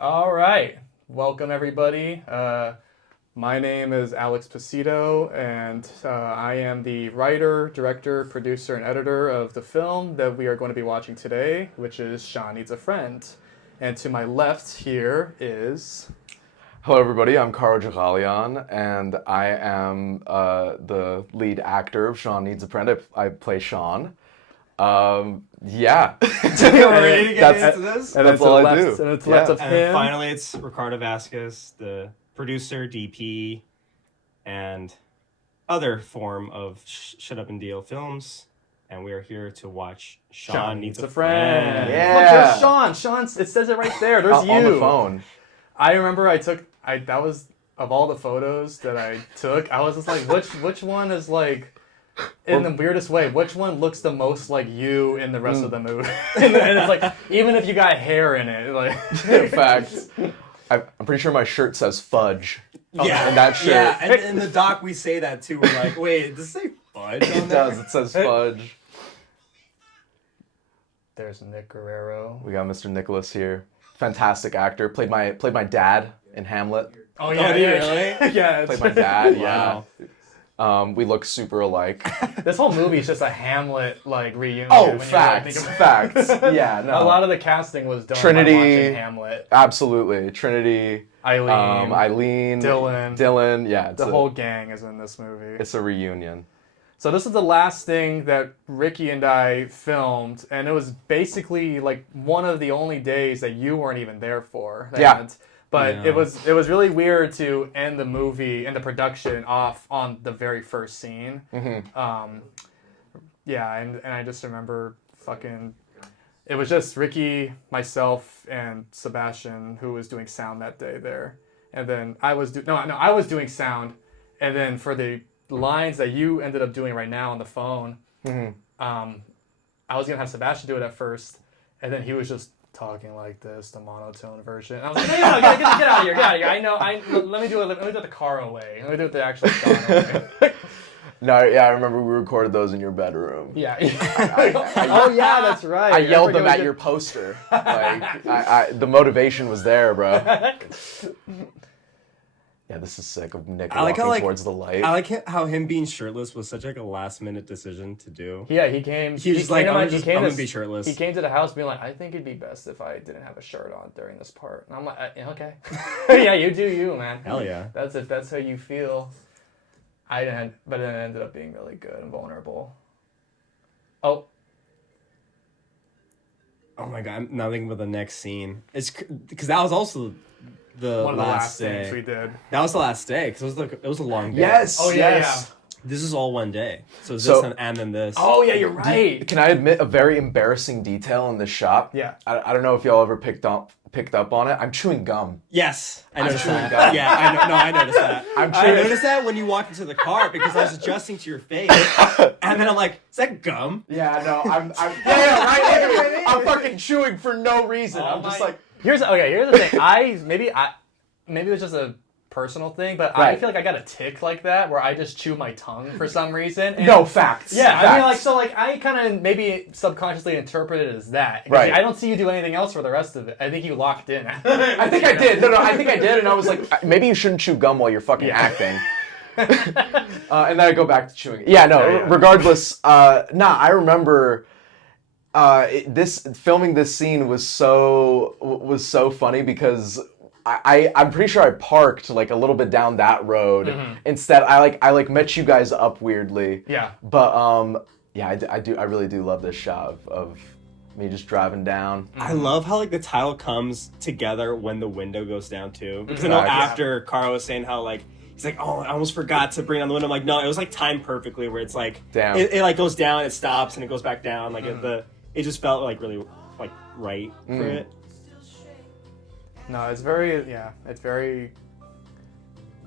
All right. Welcome, everybody. My name is Alex Pasito, and I am the writer, director, producer, and editor of the film that we are going to be watching today, which is Sean Needs a Friend. And to my left here is... Hello, everybody. I'm Caro Jagalian, and I am the lead actor of Sean Needs a Friend. I play Sean. Yeah. We're ready to get into this? And that's all I do. And it's left of And him. finally, it's Ricardo Vasquez, the producer, DP, and other form of Shut Up and Deal films. And we are here to watch Sean Needs a Friend. Yeah. Look, there's Sean. Sean's, it says it right there. There's you. On the phone. I remember that was, of all the photos that I took, I was just like, which one is like, in the weirdest way, which one looks the most like you in the rest of the movie? And it's like, even if you got hair in it, like. In fact, I'm pretty sure my shirt says fudge. Yeah. And that shirt. Yeah, and in the doc we say that too. We're like, wait, does it say fudge on It there? does. It says fudge. There's Nick Guerrero. We got Mr. Nicholas here. Fantastic actor. Played my dad in Hamlet. Oh, yeah, yeah. really? Yeah. Played my dad, Wow. yeah. We look super alike. This whole movie is just a Hamlet, like, reunion. Oh, when you really facts. think about it. Facts. Yeah, no. A lot of the casting was done Trinity. by watching Hamlet. Absolutely. Trinity. Eileen. Eileen. Dylan. Yeah. The whole gang is in this movie. It's a reunion. So this is the last thing that Ricky and I filmed, and it was basically like one of the only days that you weren't even there for. Yeah. But Yeah. it was really weird to end the movie and the production off on the very first scene. Mm-hmm. Yeah, and I just remember it was just Ricky, myself, and Sebastian who was doing sound that day there. And then I was doing sound, and then for the lines that you ended up doing right now on the phone, I was gonna have Sebastian do it at first, and then he was just talking like this, the monotone version. And I was like, no, get out of here, get out of here. Let me do it the Caro way. Let me do it the actual Sean way. No, yeah, I remember we recorded those in your bedroom. Yeah. Oh yeah, that's right. I yelled them at your poster. Like, the motivation was there, bro. Yeah, this is sick of Nick walking towards the light. I like how him being shirtless was such like a last minute decision to do. Yeah, he came. He was just like, I'm gonna be shirtless. He came to the house being like, I think it'd be best if I didn't have a shirt on during this part. And I'm like, okay. Yeah, you do you, man. Hell yeah. That's it. That's how you feel. But then it ended up being really good and vulnerable. Oh my god, I'm now thinking about the next scene. It's because that was also the one of the last day. things we did. That was the last day because it was a long day. Yes. Oh, yeah, yes. This is all one day. So it's So- this and then this. Oh yeah, you're right. Can I admit a very embarrassing detail in this shot? Yeah. I don't know if y'all ever picked up on it. I'm chewing gum. Yes, I noticed chewing that. gum. Yeah, I know. No, I noticed that. I'm I chewing. noticed that when you walked into the car because I was adjusting to your face, and then I'm like, "Is that gum?" Yeah, no, I'm yeah, right. Look at me. I'm fucking chewing for no reason. I'm just like, Here's the thing. Maybe it was just a personal thing, but I Right. feel like I got a tick like that where I just chew my tongue for some reason. And no facts. Yeah, Facts. I mean, I kind of maybe subconsciously interpret it as that. 'Cause Right. I don't see you do anything else for the rest of it. I think you locked in. I think I did. No, I think I did, and I was like, maybe you shouldn't chew gum while you're fucking acting. And then I go back to chewing. Yeah, no. Yeah. Regardless, I remember filming this scene was so funny because I'm pretty sure I parked like a little bit down that road. Instead, I met you guys up weirdly. Yeah. But yeah, I really do love this shot of me just driving down. I love how like the title comes together when the window goes down too. Because I know Exactly. after Caro was saying how like he's like, oh, I almost forgot to bring on the window. I'm like, no, it was like timed perfectly where it's like Damn. it like goes down, it stops, and it goes back down. Like it just felt like really like right for it. No, it's very.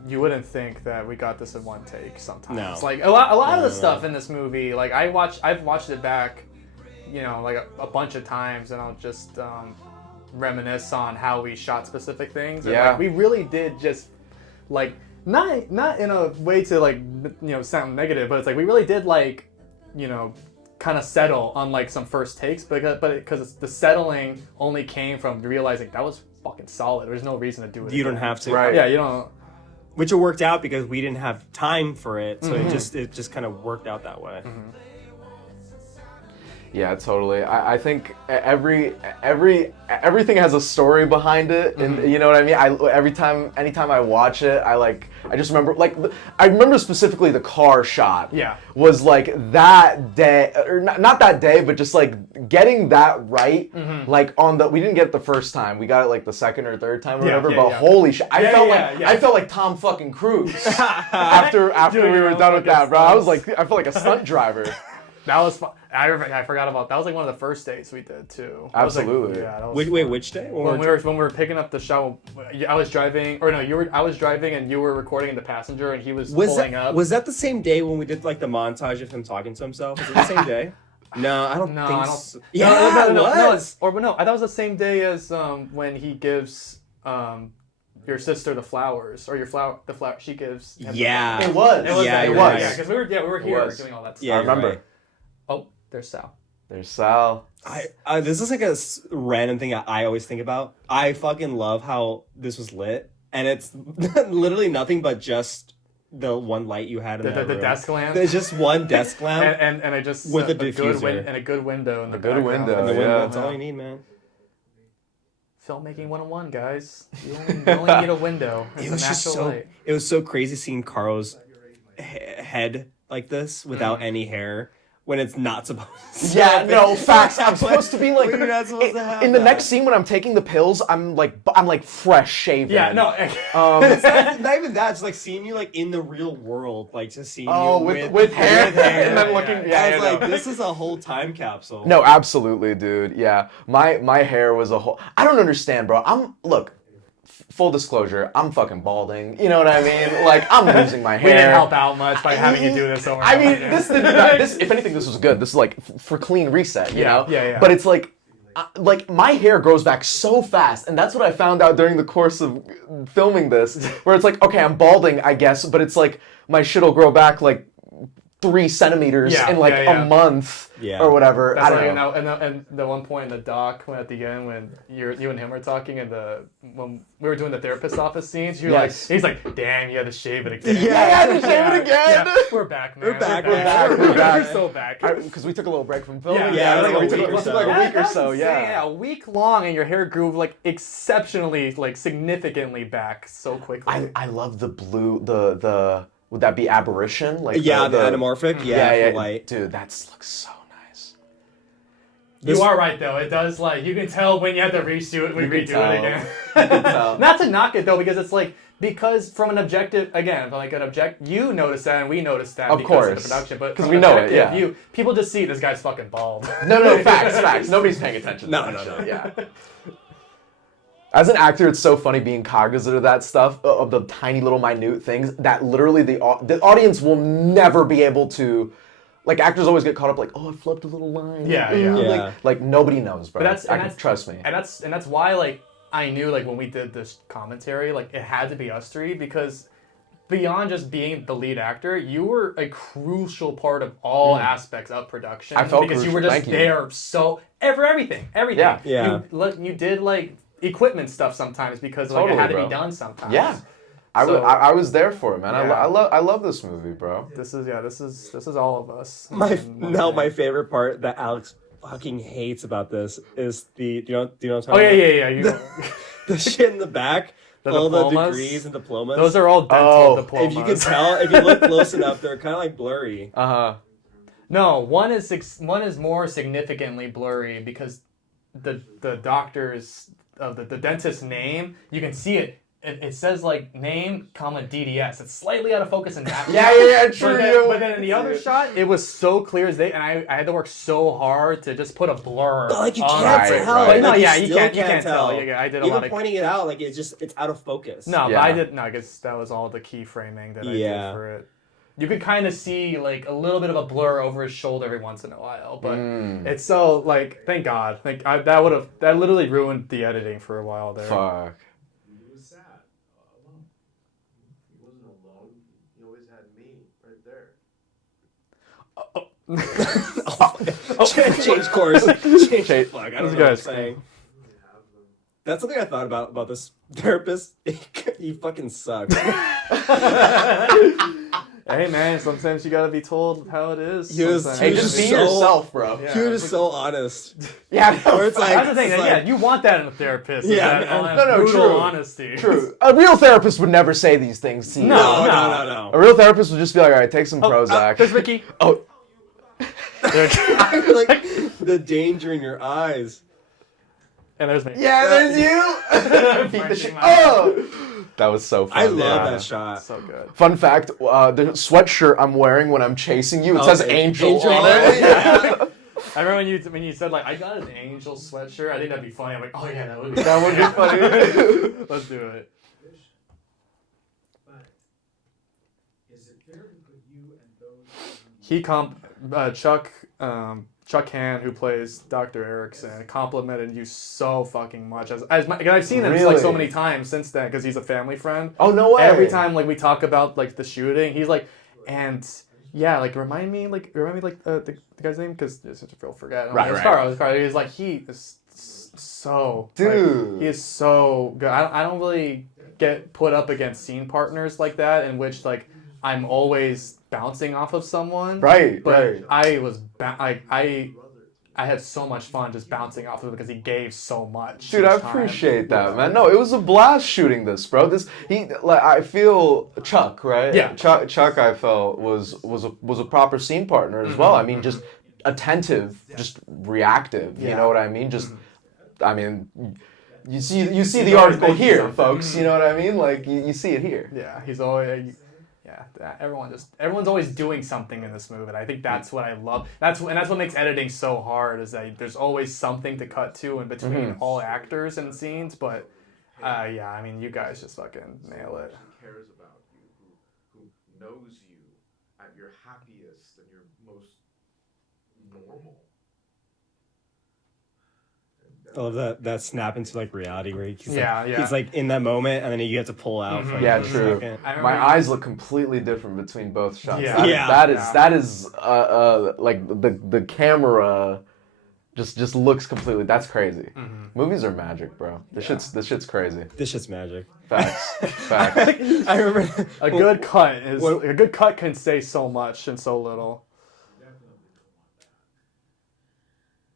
You wouldn't think that we got this in one take sometimes. No. Like a lot of the stuff in this movie, like I've watched it back, like a bunch of times, and I'll just reminisce on how we shot specific things. And, Yeah. like, we really did just like not in a way to like sound negative, but it's like we really did like kind of settle on like some first takes, because the settling only came from realizing that was fucking solid. There's no reason to do it. You don't again. have to. Right. Yeah, you don't. Which it worked out because we didn't have time for it, so it just kind of worked out that way. Yeah, totally. I think everything has a story behind it, and you know what I mean. Anytime I watch it, I just remember I remember specifically the car shot. Yeah. Was like that day, or not that day, but just like getting that right. Like we didn't get it the first time. We got it like the second or third time or whatever. But holy shit, I felt like Tom fucking Cruise after Dude, we were done with that, bro. I felt like a stunt driver. That was fun. I forgot about that. Was like one of the first dates we did too. Absolutely. That was Wait, which day? when we were picking up the show, I was driving, or no, I was driving and you were recording in the passenger, and he was pulling up. Was that the same day when we did like the montage of him talking to himself? Was it the same day? No, I don't think so. Yeah, it was. No, I thought it was the same day as when he gives your sister the flowers, or the flower she gives. Him Yeah. It was. It was. Yeah, Yeah, you're yeah, right. because we were here was. doing all that stuff. Yeah, I you're remember. right. Oh, there's Sal. There's Sal. This is like a random thing I always think about. I fucking love how this was lit, and it's literally nothing but just the one light you had in that The room. desk lamp. There's just one desk lamp and I just with a good diffuser. and a good window in the good background. window, in the yeah. window. That's all you need, man. Filmmaking 101, guys. You only need a window. It's It was a just natural so. light. It was so crazy seeing Carl's head like this without any hair when it's not supposed to. Yeah, no, facts. I'm supposed to be like You're not supposed to have in the that. next scene when I'm taking the pills. I'm like fresh shaven. Yeah, no. It's not even that. It's like seeing you like in the real world, like just seeing you with hair, with hair. and then looking. Yeah, I was like, no. this is a whole time capsule. No, absolutely, dude. Yeah, my hair was a whole. I don't understand, bro. Full disclosure, I'm fucking balding. You know what I mean? Like, I'm losing my hair. We didn't help out much by having you do this over. I and mean, over again. this. If anything, this was good. This is like for clean reset. You know? Yeah. But it's like my hair grows back so fast, and that's what I found out during the course of filming this. Where it's like, okay, I'm balding, I guess, but it's like my shit'll grow back like 3 centimeters in like a month or whatever. That's I like, don't know. And the one point in the doc, when at the end, when you and him were talking, and when we were doing the therapist office scenes, he's like, damn, you had to shave it again. Yeah, I had to shave it again. Yeah. We're back, man. We're back. We're so back. Because we took a little break from filming. Yeah, like a we week took or so. like a week or That's so. insane. Yeah. A week long, and your hair grew like exceptionally, like significantly back so quickly. I love the blue, the would that be aberration? Like Yeah, the anamorphic. Yeah, for light. Dude, that looks so nice. You are right though. It does, like, you can tell when you have to reshoot it, when you redo tell. it again. You can tell. Not to knock it though, because it's like, because from an objective, again, like an you notice that and we notice that Of because course. of the production, but 'Cause from we an know it, objective yeah. view, people just see this guy's fucking bald. No, facts. Nobody's paying attention. No, to that no. shit. Yeah. As an actor, it's so funny being cognizant of that stuff, of the tiny little minute things that literally the audience will never be able to. Like, actors always get caught up, like, oh, I flubbed a little line. Yeah. Like nobody knows, bro. But that's trust me. And that's why, like, I knew, like, when we did this commentary, like, it had to be us three, because beyond just being the lead actor, you were a crucial part of all aspects of production. I felt because you crucial. were just Thank you. there for everything. Yeah. You did like equipment stuff sometimes because like Totally, it had to bro. be done sometimes. Yeah. So- I was there for it, man. Yeah. I love this movie, bro. This is all of us. My favorite part that Alex fucking hates about this is do you know what I'm talking Oh about? yeah. You The shit in the back. The all diplomas? the degrees and diplomas. those are all dental Oh. diplomas. If you can tell, if you look close enough, they're kind of like blurry. No, one is more significantly blurry because the doctor's the dentist's name, you can see it. It says like name, comma DDS. It's slightly out of focus in that. Yeah, true. But then in the other shot, it was so clear as day, and I had to work so hard to just put a blur. Like you on can't it. tell. right. Like, No, you yeah, you still can't tell. Yeah, I did a Even lot of pointing it out, like it's out of focus. No, Yeah. but I did. No, I guess that was all the key framing that I did for it. You could kind of see like a little bit of a blur over his shoulder every once in a while, but it's so like, thank God, that literally ruined the editing for a while there. Fuck. He was sad, alone. He wasn't alone. He always had me right there. Change course. Change Change- fuck. I This don't know what I'm guy's saying. You can have them. That's something I thought about this therapist. He fucking sucks. Hey man, sometimes you gotta be told how it is. He was- sometimes. Hey, just be So- yourself, bro. Yeah. He was just so honest. Yeah, Where it's like, That's the thing. it's Yeah, like- you want that in a therapist. Yeah, that man. honest, No, brutal true. honesty. True. A real therapist would never say these things to you. No, No. no, no, A no. real therapist would just be like, all right, take some Prozac. There's Ricky. Oh, Like the danger in your eyes. And there's me. yeah, there's you. Beat the shit. Oh, that was so fun. I love yeah. that shot. So good. Fun fact: the sweatshirt I'm wearing when I'm chasing you, it says Okay. Angel, Angel on on it. it? Yeah. I remember when you said like I got an angel sweatshirt. I think that'd be funny. I'm like, oh yeah, that would be. That would be funny. Let's do it. But is it fair to put you and those? He Chuck Han, who plays Dr. Erickson, complimented you so fucking much. Cause I've seen him like so Really? many times since then because he's a family friend. Oh no way! Every time like we talk about like the shooting, he's like, and yeah, like remind me the guy's name because it's such a real forget. Right, It's right. Carl. He's like he is so Dude. Like, he is so good. I don't really get put up against scene partners like that in which like I'm always bouncing off of someone. Right, But right. I had so much fun just bouncing off of him because he gave so much. Dude, I each time. appreciate that, man. No, it was a blast shooting this, bro. I feel Chuck, right? Yeah. Chuck, I felt was a proper scene partner as well. I mean, just attentive, just reactive. You Yeah. know what I mean? Just, I mean, you see He's the always article making here, something. folks. You know what I mean? Like you see it here. Yeah, he's always. Yeah, everyone's always doing something in this movie, and I think that's what I love. That's what makes editing so hard is that there's always something to cut to in between all actors and scenes. But yeah, I mean, you guys just fucking nail it. Who cares about you? Who knows you at your happiest and your most normal? I love that snap into like reality where he's Yeah, like, yeah. he's like in that moment and then you get to pull out. For, like, Yeah, a true. second. I remember My eyes look completely different between both shots. Yeah. That is like the camera just looks completely. That's crazy. Movies are magic, bro. This shit's crazy. This shit's magic. Facts. Facts. I remember A good cut is Well- a good cut can say so much in so little.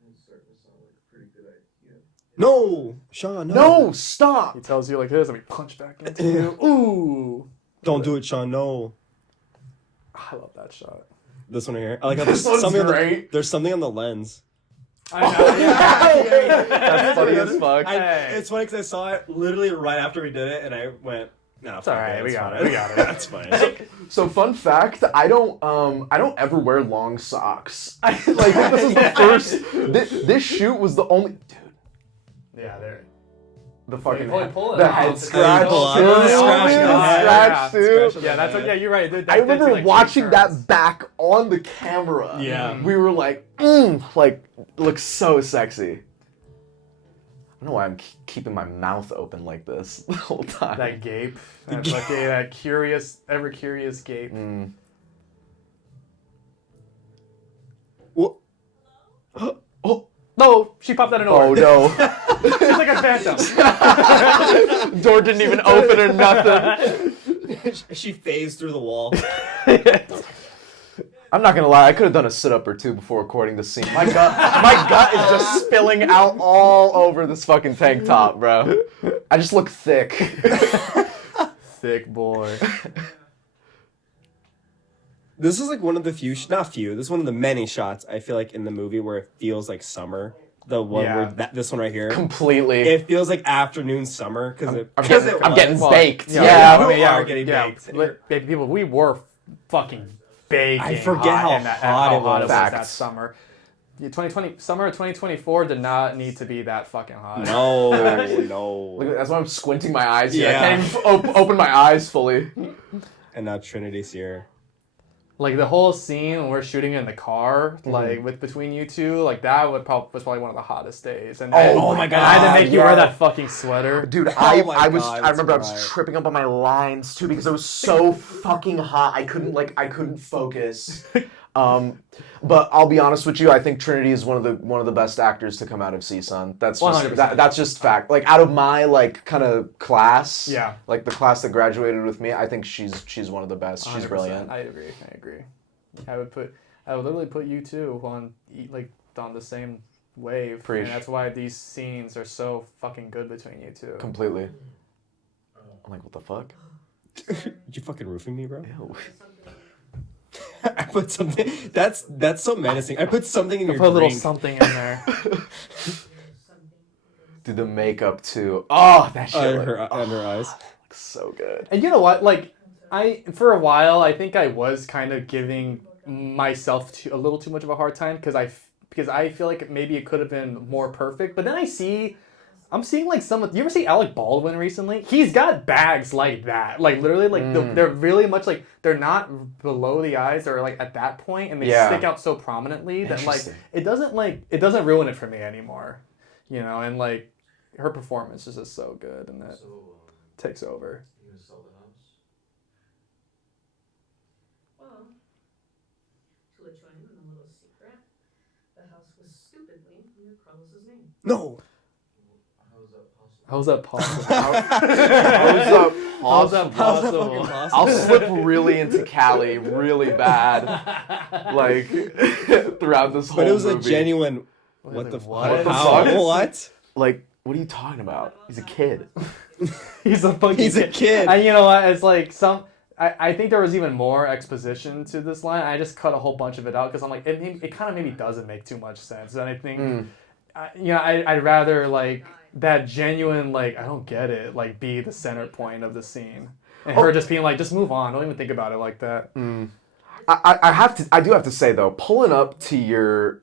It's starting to sound like a pretty good idea. No, Sean, no. No, stop. He tells you like this, and we punch back into you. Ooh, Don't do it, Sean. No. I love that shot. This one here. I like how there's This one's something great. there's something on the lens. I know. Yeah. That's funny as fuck. It's funny because I saw it literally right after we did it, and I went, "No, It's all right. We got it. We got it. That's fine." So fun fact, I don't ever wear long socks. Like this is the first. This shoot was the only. Dude, Yeah, there. the fucking pull it the out. head It's scratch pull out. too. Scratch man, the head. scratch too. Scratch Yeah, that's what. Yeah, you're right. Dude, I remember watching that back on the camera. Yeah. We were like, like, looks so sexy. I don't know why I'm keeping my mouth open like this the whole time. That gape, that curious, ever curious gape. Well, Oh, No, she popped out of oh nowhere. no. It's like a phantom. Door didn't even open or nothing. she phased through the wall. I'm not gonna lie, I could have done a sit-up or two before recording this scene. My gut is just spilling out all over this fucking tank top, bro. I just look thick. Thick boy. This is like one of the few, not few. This is one of the many shots I feel like in the movie where it feels like summer. The one Yeah. where this one right here. Completely. It feels like afternoon summer because I'm getting baked. Yeah, we I mean, are getting baked. Baby people, we were fucking baking. I forget how hot it was. that Facts. summer. Yeah, 2020 summer of 2024 did not need to be that fucking hot. No, no. Look, that's why I'm squinting my eyes here. Yeah. I can't even open my eyes fully. And now Trinity's here. Like the whole scene when we're shooting in the car, like with between you two, like that was probably one of the hottest days. And Oh my God, I had to make you yeah. wear that fucking sweater. Dude, my I God, remember I that's was right. tripping up on my lines too because it was so fucking hot. I couldn't focus. But I'll be honest with you, I think Trinity is one of the best actors to come out of CSUN. That's just 100%. that's just fact. Like out of my like kind of class, Yeah. like the class that graduated with me, I think she's one of the best. She's 100%. brilliant. I agree. I would literally put you two on the same wave. Preach. And that's why these scenes are so fucking good between you two. Completely. I'm like, what the fuck? You fucking roofing me, bro? Ew. I put something. That's so menacing. I put something in your Put a little drink. something in there. Do the makeup too. Oh, that shit Under her eyes. looks so good. And you know what? Like, for a while, I think I was kind of giving myself a little too much of a hard time because I feel like maybe it could have been more perfect. But then I'm seeing like you ever see Alec Baldwin recently? He's got bags like that. Like literally, like they're really much like they're not below the eyes or like at that point, and they stick out so prominently that like it doesn't ruin it for me anymore. You know, and like her performance is just so good, and that takes over. You gonna sell the house? Well, to let you in on a little secret, the house was stupidly near Carlos's name. No. How is that How's possible? that possible? How's that possible? I'll slip really into Cali really bad, like throughout this whole. But it was movie. a genuine. What What the the fuck? fuck? How? What? Like, what are you talking about? He's a kid. He's a fucking He's a kid. And you know what? It's like I think there was even more exposition to this line. I just cut a whole bunch of it out because I'm like, it kind of maybe doesn't make too much sense. And I think, I'd rather like that genuine, like, I don't get it, like be the center point of the scene. And her just being like, just move on. Don't even think about it like that. I do have to say though, pulling up to your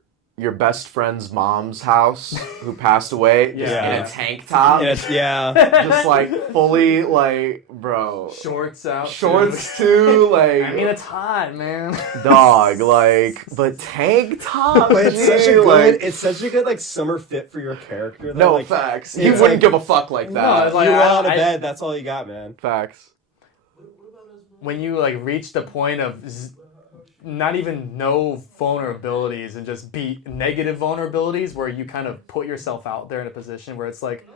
best friend's mom's house who passed away just Yeah. in a tank top, Yeah. just like fully like, bro, Shorts out. shorts too, like, I mean, it's hot, man. dog, like, but tank top, But it's such a G, like, good, it's such a good like summer fit for your character. Though. no like, facts. it's He wouldn't like- give a fuck like No, that. it's like, you were out of I- bed. That's all you got, man. Facts. When you like reach the point of not even no vulnerabilities and just be negative vulnerabilities where you kind of put yourself out there in a position where it's like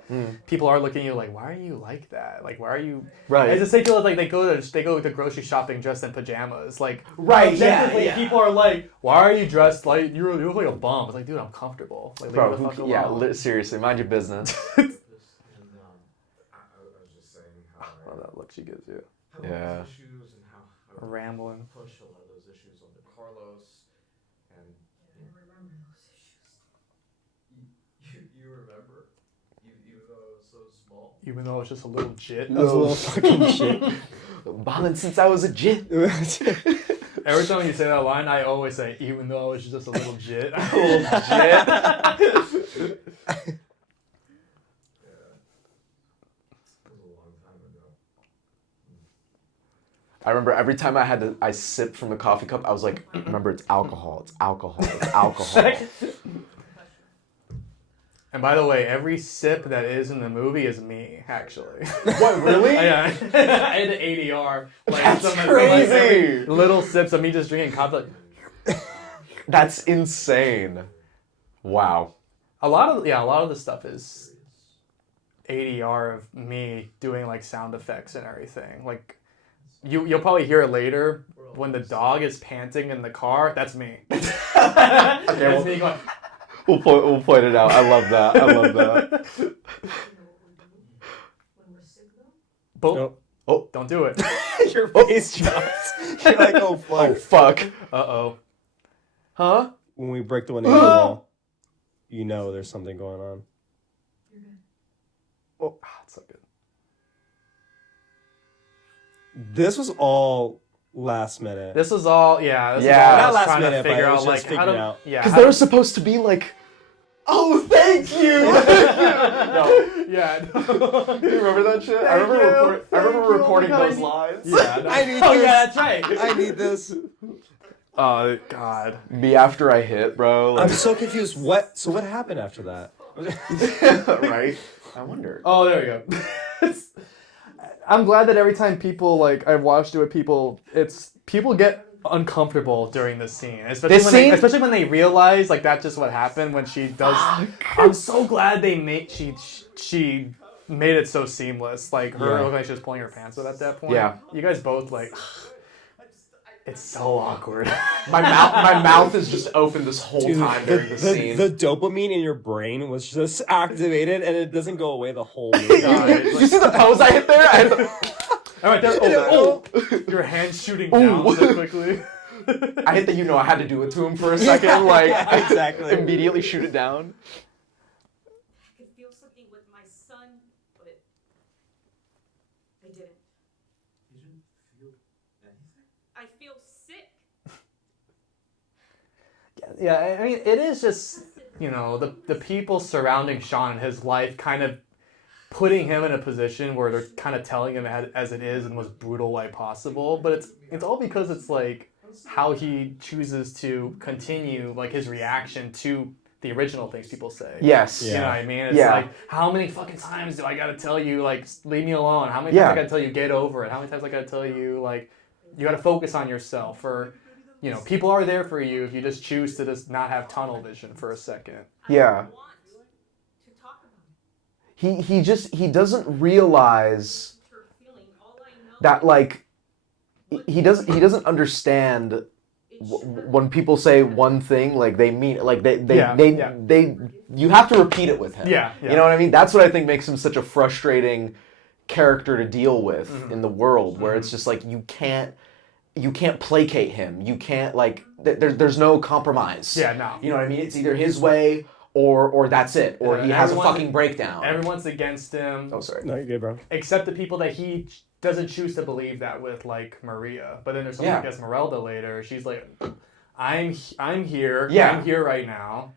people are looking at you like, why are you like that? Like, why are you Right. It's the same thing with like they go to grocery shopping dressed in pajamas. Like, Right, objectively, yeah. people are like, why are you dressed like you look like a bum? It's like, dude, I'm comfortable. Like, leave Bro, me the fuck yeah, alone. seriously, mind your business. And I was just saying how Oh, that look she gives you. I Yeah. those issues and how I would Rambling. push a lot of those issues onto Carlos, and I remember those issues. you remember, even though it was so small. Even though it's just a little jit. That's a little fucking shit. Ballin' since I was a jit. Every time you say that line, I always say, even though I was just a little jit. A little jit. It was a long time ago. I remember every time I sipped from the coffee cup, I was like, remember, it's alcohol, it's alcohol, it's alcohol. And by the way, every sip that is in the movie is me, actually. What, really? Yeah, I had an ADR. Like, That's some crazy. little sips of me just drinking coffee. Like, That's insane. Wow. a lot of the stuff is ADR of me doing like sound effects and everything. Like, you'll probably hear it later when the dog is panting in the car. That's me. That's me going. We'll point it out. I love that. I love that. You know what we do when we're sick though? Boom. Nope. Oh. Don't do it. Your face drops. You're like, oh fuck. Oh, fuck. Uh-oh. Huh? When we break the window in the wall, you know there's something going on. You're good. Oh, it's so good. This was all last minute. This was all, yeah. This Yeah. was all I Not was last trying minute, to but figure it was out, like, just how to, figuring out. yeah. Because how they were supposed to be like, oh, thank you. No. yeah. Do you remember that shit? I remember recording those lines. Yeah. I need Oh, this. yeah, that's right. I need this. Oh, God. Me after I hit, bro. I'm Like, so confused. So what happened after that? right? I wonder. Oh, there we go. I'm glad that every time people, like, I've watched it with people, people get uncomfortable during this scene, This scene? especially when they realize like that's just what happened when she does. I'm so glad they made she made it so seamless. Like her looked like she was pulling her pants up at that point. Yeah. You guys both like. It's so awkward. My mouth is just open this whole time during the scene. The dopamine in your brain was just activated, and it doesn't go away the whole movie. You see the pose I hit there? I hit the... All right, there. Your hand shooting down so quickly. I hit the I had to do it to him for a second. Like, exactly. Immediately shoot it down. I could feel something with my son, but I didn't. You didn't feel anything? I feel sick. Yeah, I mean, it is just, the people surrounding Sean and his life kind of putting him in a position where they're kind of telling him as it is in the most brutal way possible. But it's all because it's like how he chooses to continue like his reaction to the original things people say. Yes. You know what I mean? It's Yeah. like, how many fucking times do I gotta tell you, like, leave me alone? How many times I gotta tell you, get over it? How many times I gotta tell you, like, you gotta focus on yourself? Or, people are there for you if you just choose to just not have tunnel vision for a second. Yeah. I want to talk about it. He doesn't realize Her feeling, all I know that, like, he doesn't understand when people say one thing, like they mean, like they you have to repeat it with him. Yeah. You know what I mean? That's what I think makes him such a frustrating character to deal with in the world, where it's just like you can't placate him. You can't like there's no compromise. Yeah, no. You know what I mean? It's either his way or that's it, or he has a fucking breakdown. Everyone's against him. Oh, sorry. No, you're good, bro. Except the people that he doesn't choose to believe that with, like Maria. But then there's someone like Esmeralda later. She's like, I'm here. Yeah. I'm here right now.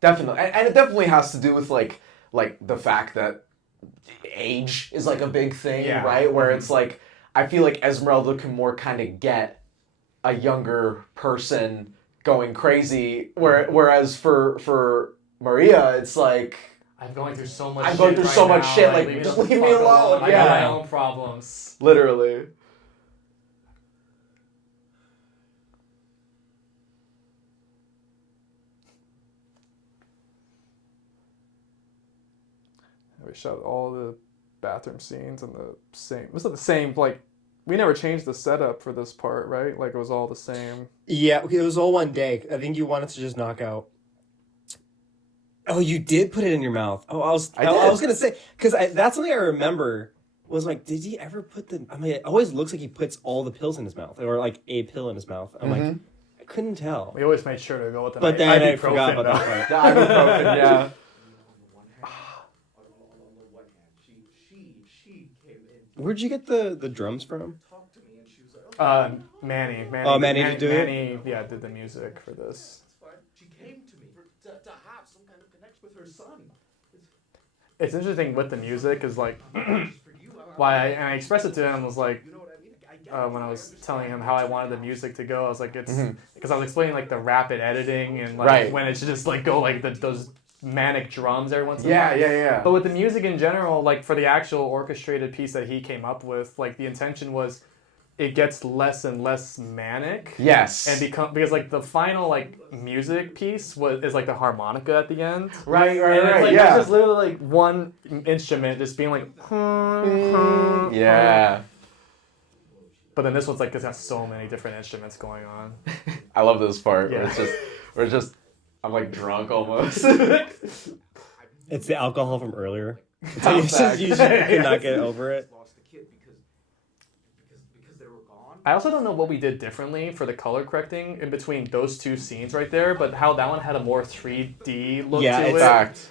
Definitely, and it definitely has to do with like the fact that age is like a big thing, right? Where it's like I feel like Esmeralda can more kind of get a younger person going crazy, whereas for Maria, it's like I'm going through so much. I'm going through so much shit. Like, just leave me alone. I got my own problems. Literally. We shot all the bathroom scenes in the same. Was it the same? Like, we never changed the setup for this part, right? Like, it was all the same. Yeah, it was all one day. I think you wanted to just knock out. Oh, you did put it in your mouth. Oh, I was gonna say because that's something I remember was like, did he ever put the? I mean, it always looks like he puts all the pills in his mouth or like a pill in his mouth. I'm like, I couldn't tell. We always made sure to go with the. But then I forgot about that part. The ibuprofen, yeah. Where'd you get the drums from? Manny. Oh, Manny did do it? Manny, yeah, did the music for this. She came to me to have some kind of connection with her son. It's interesting with the music is like, why I expressed it to him was like, when I was telling him how I wanted the music to go, I was like, it's because I was explaining like the rapid editing and like when it should just like go like those manic drums every once in a while. Yeah. But with the music in general, like for the actual orchestrated piece that he came up with, like the intention was it gets less and less manic. Yes. And because like the final like music piece is like the harmonica at the end. Right. And it's like yeah. it's just literally like one instrument just being like Yeah. But then this one's like, it's got so many different instruments going on. I love this part Yeah. where it's just I'm like drunk almost. It's the alcohol from earlier. Tough You fact. could not get over it. Lost the kid because they were gone. I also don't know what we did differently for the color correcting in between those two scenes right there, but how that one had a more 3D look Yeah, to it's it. Fact.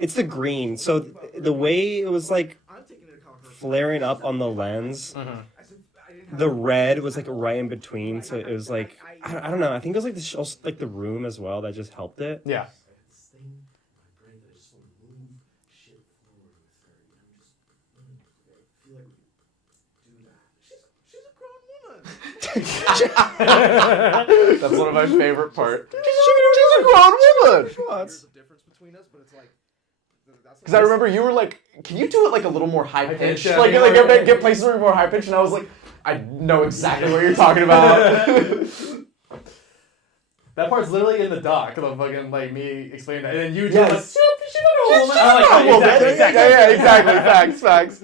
It's the green. So the way it was like flaring up on the lens, the red was like right in between. So it was like I don't know. I think it was like also like the room as well that just helped it. Yeah. Thing in my brain that I just want to move shit forward with her. You know, just feel like we do that. She's a grown woman. That's one of my favorite parts. She's a grown woman. There's a difference between us, but it's like that's Because I remember you were like, "Can you do it like a little more high pitched? pitch, yeah, Like yeah. get places where you're more high pitched." And I was like, I know exactly what you're talking about. That part's literally in the doc. The fucking like me explaining that, and then you Yes. just Exactly. Facts.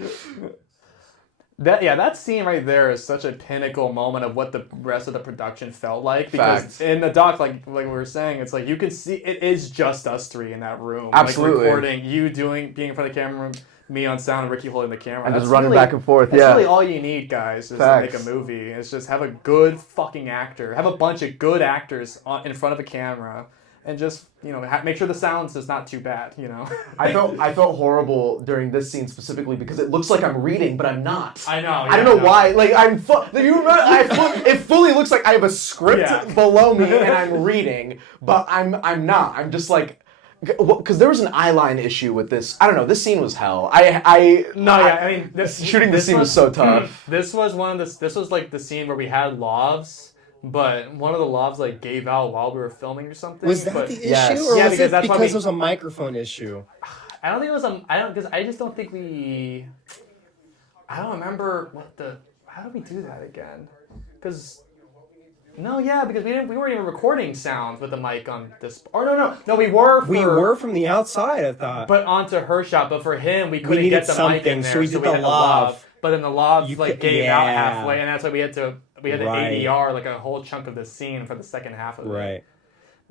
That scene right there is such a pinnacle moment of what the rest of the production felt like. Because Facts. in the doc, like we were saying, it's like you can see it is just us three in that room. Absolutely. Like recording, you being in front of the camera, me on sound, and Ricky holding the camera. And That's just running really, back and forth. That's Yeah. really all you need, guys, is Facts. to make a movie. It's just have a good fucking actor. Have a bunch of good actors in front of a camera. And just, make sure the sound is not too bad, I felt horrible during this scene specifically because it looks like I'm reading, but I'm not. I know. I don't know why. Like you remember? It fully looks like I have a script below me and I'm reading, but I'm not. I'm just like, because there was an eyeline issue with this. I don't know. This scene was hell. Shooting this scene was so tough. This was like the scene where we had lavs. But one of the lavs like gave out while we were filming or something. Was that the issue, yes. or Yeah, was because it that's why because it was a microphone issue? I don't think it was I don't remember how did we do that again? Because we weren't even recording sounds with the mic on this. Or no, we were. We were from the outside, I thought. But onto her shot. But for him, we couldn't needed get the mic in there, so we did the had lav. But then the lav gave out yeah. halfway, and that's why we had to Right. ADR like a whole chunk of the scene for the second half of it. Right.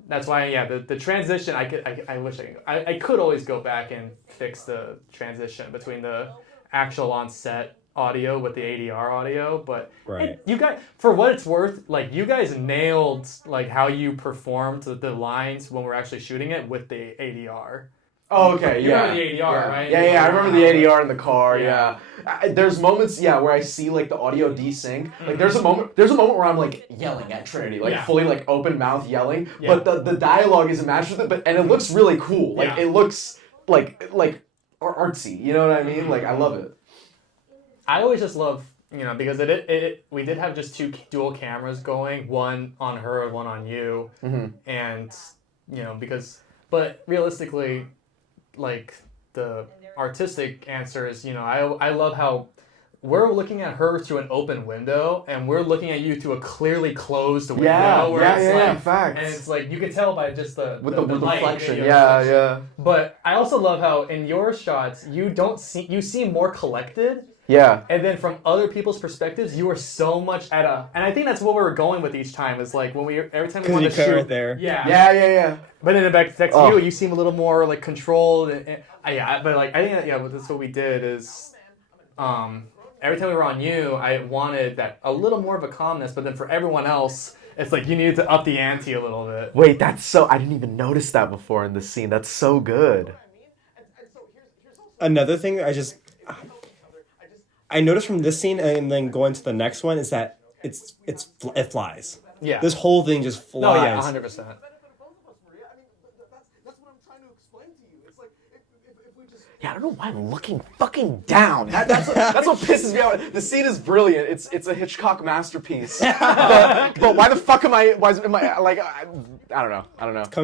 That's why, the transition. I wish I could always go back and fix the transition between the actual on set audio with the ADR audio, but Right. you guys, for what it's worth, like you guys nailed like how you performed the lines when we're actually shooting it with the ADR. Oh, okay, You yeah. remember the ADR, right? Yeah, I remember the ADR in the car, Yeah. There's moments, where I see, like, the audio desync. Like, there's a moment where I'm, like, yelling at Trinity, like, Yeah. fully, like, open mouth yelling, Yeah. but the dialogue isn't matched with it, and it looks really cool. Like, Yeah. it looks, like artsy, you know what I mean? Like, I love it. I always just love, because we did have just two dual cameras going, one on her and one on you, and but realistically, like the artistic answer is, I love how we're looking at her through an open window and we're looking at you through a clearly closed window. Facts. And it's like, you can tell by just the light, reflection. the Yeah. But I also love how in your shots, you seem more collected. Yeah. And then from other people's perspectives, you are so much and I think that's what we were going with each time. Is like every time we wanted to shoot right there. Yeah. But then back to you seem a little more like controlled. But like I think that's what we did is, every time we were on you, I wanted that a little more of a calmness. But then for everyone else, it's like you needed to up the ante a little bit. Wait, I didn't even notice that before in this scene. That's so good. Another thing I noticed from this scene and then going to the next one is that it flies. Yeah. This whole thing just flies. No, yeah, 100%. Yeah, I don't know why I'm looking fucking down. That's what pisses me off. The scene is brilliant. It's a Hitchcock masterpiece. but why the fuck am I like? I don't know.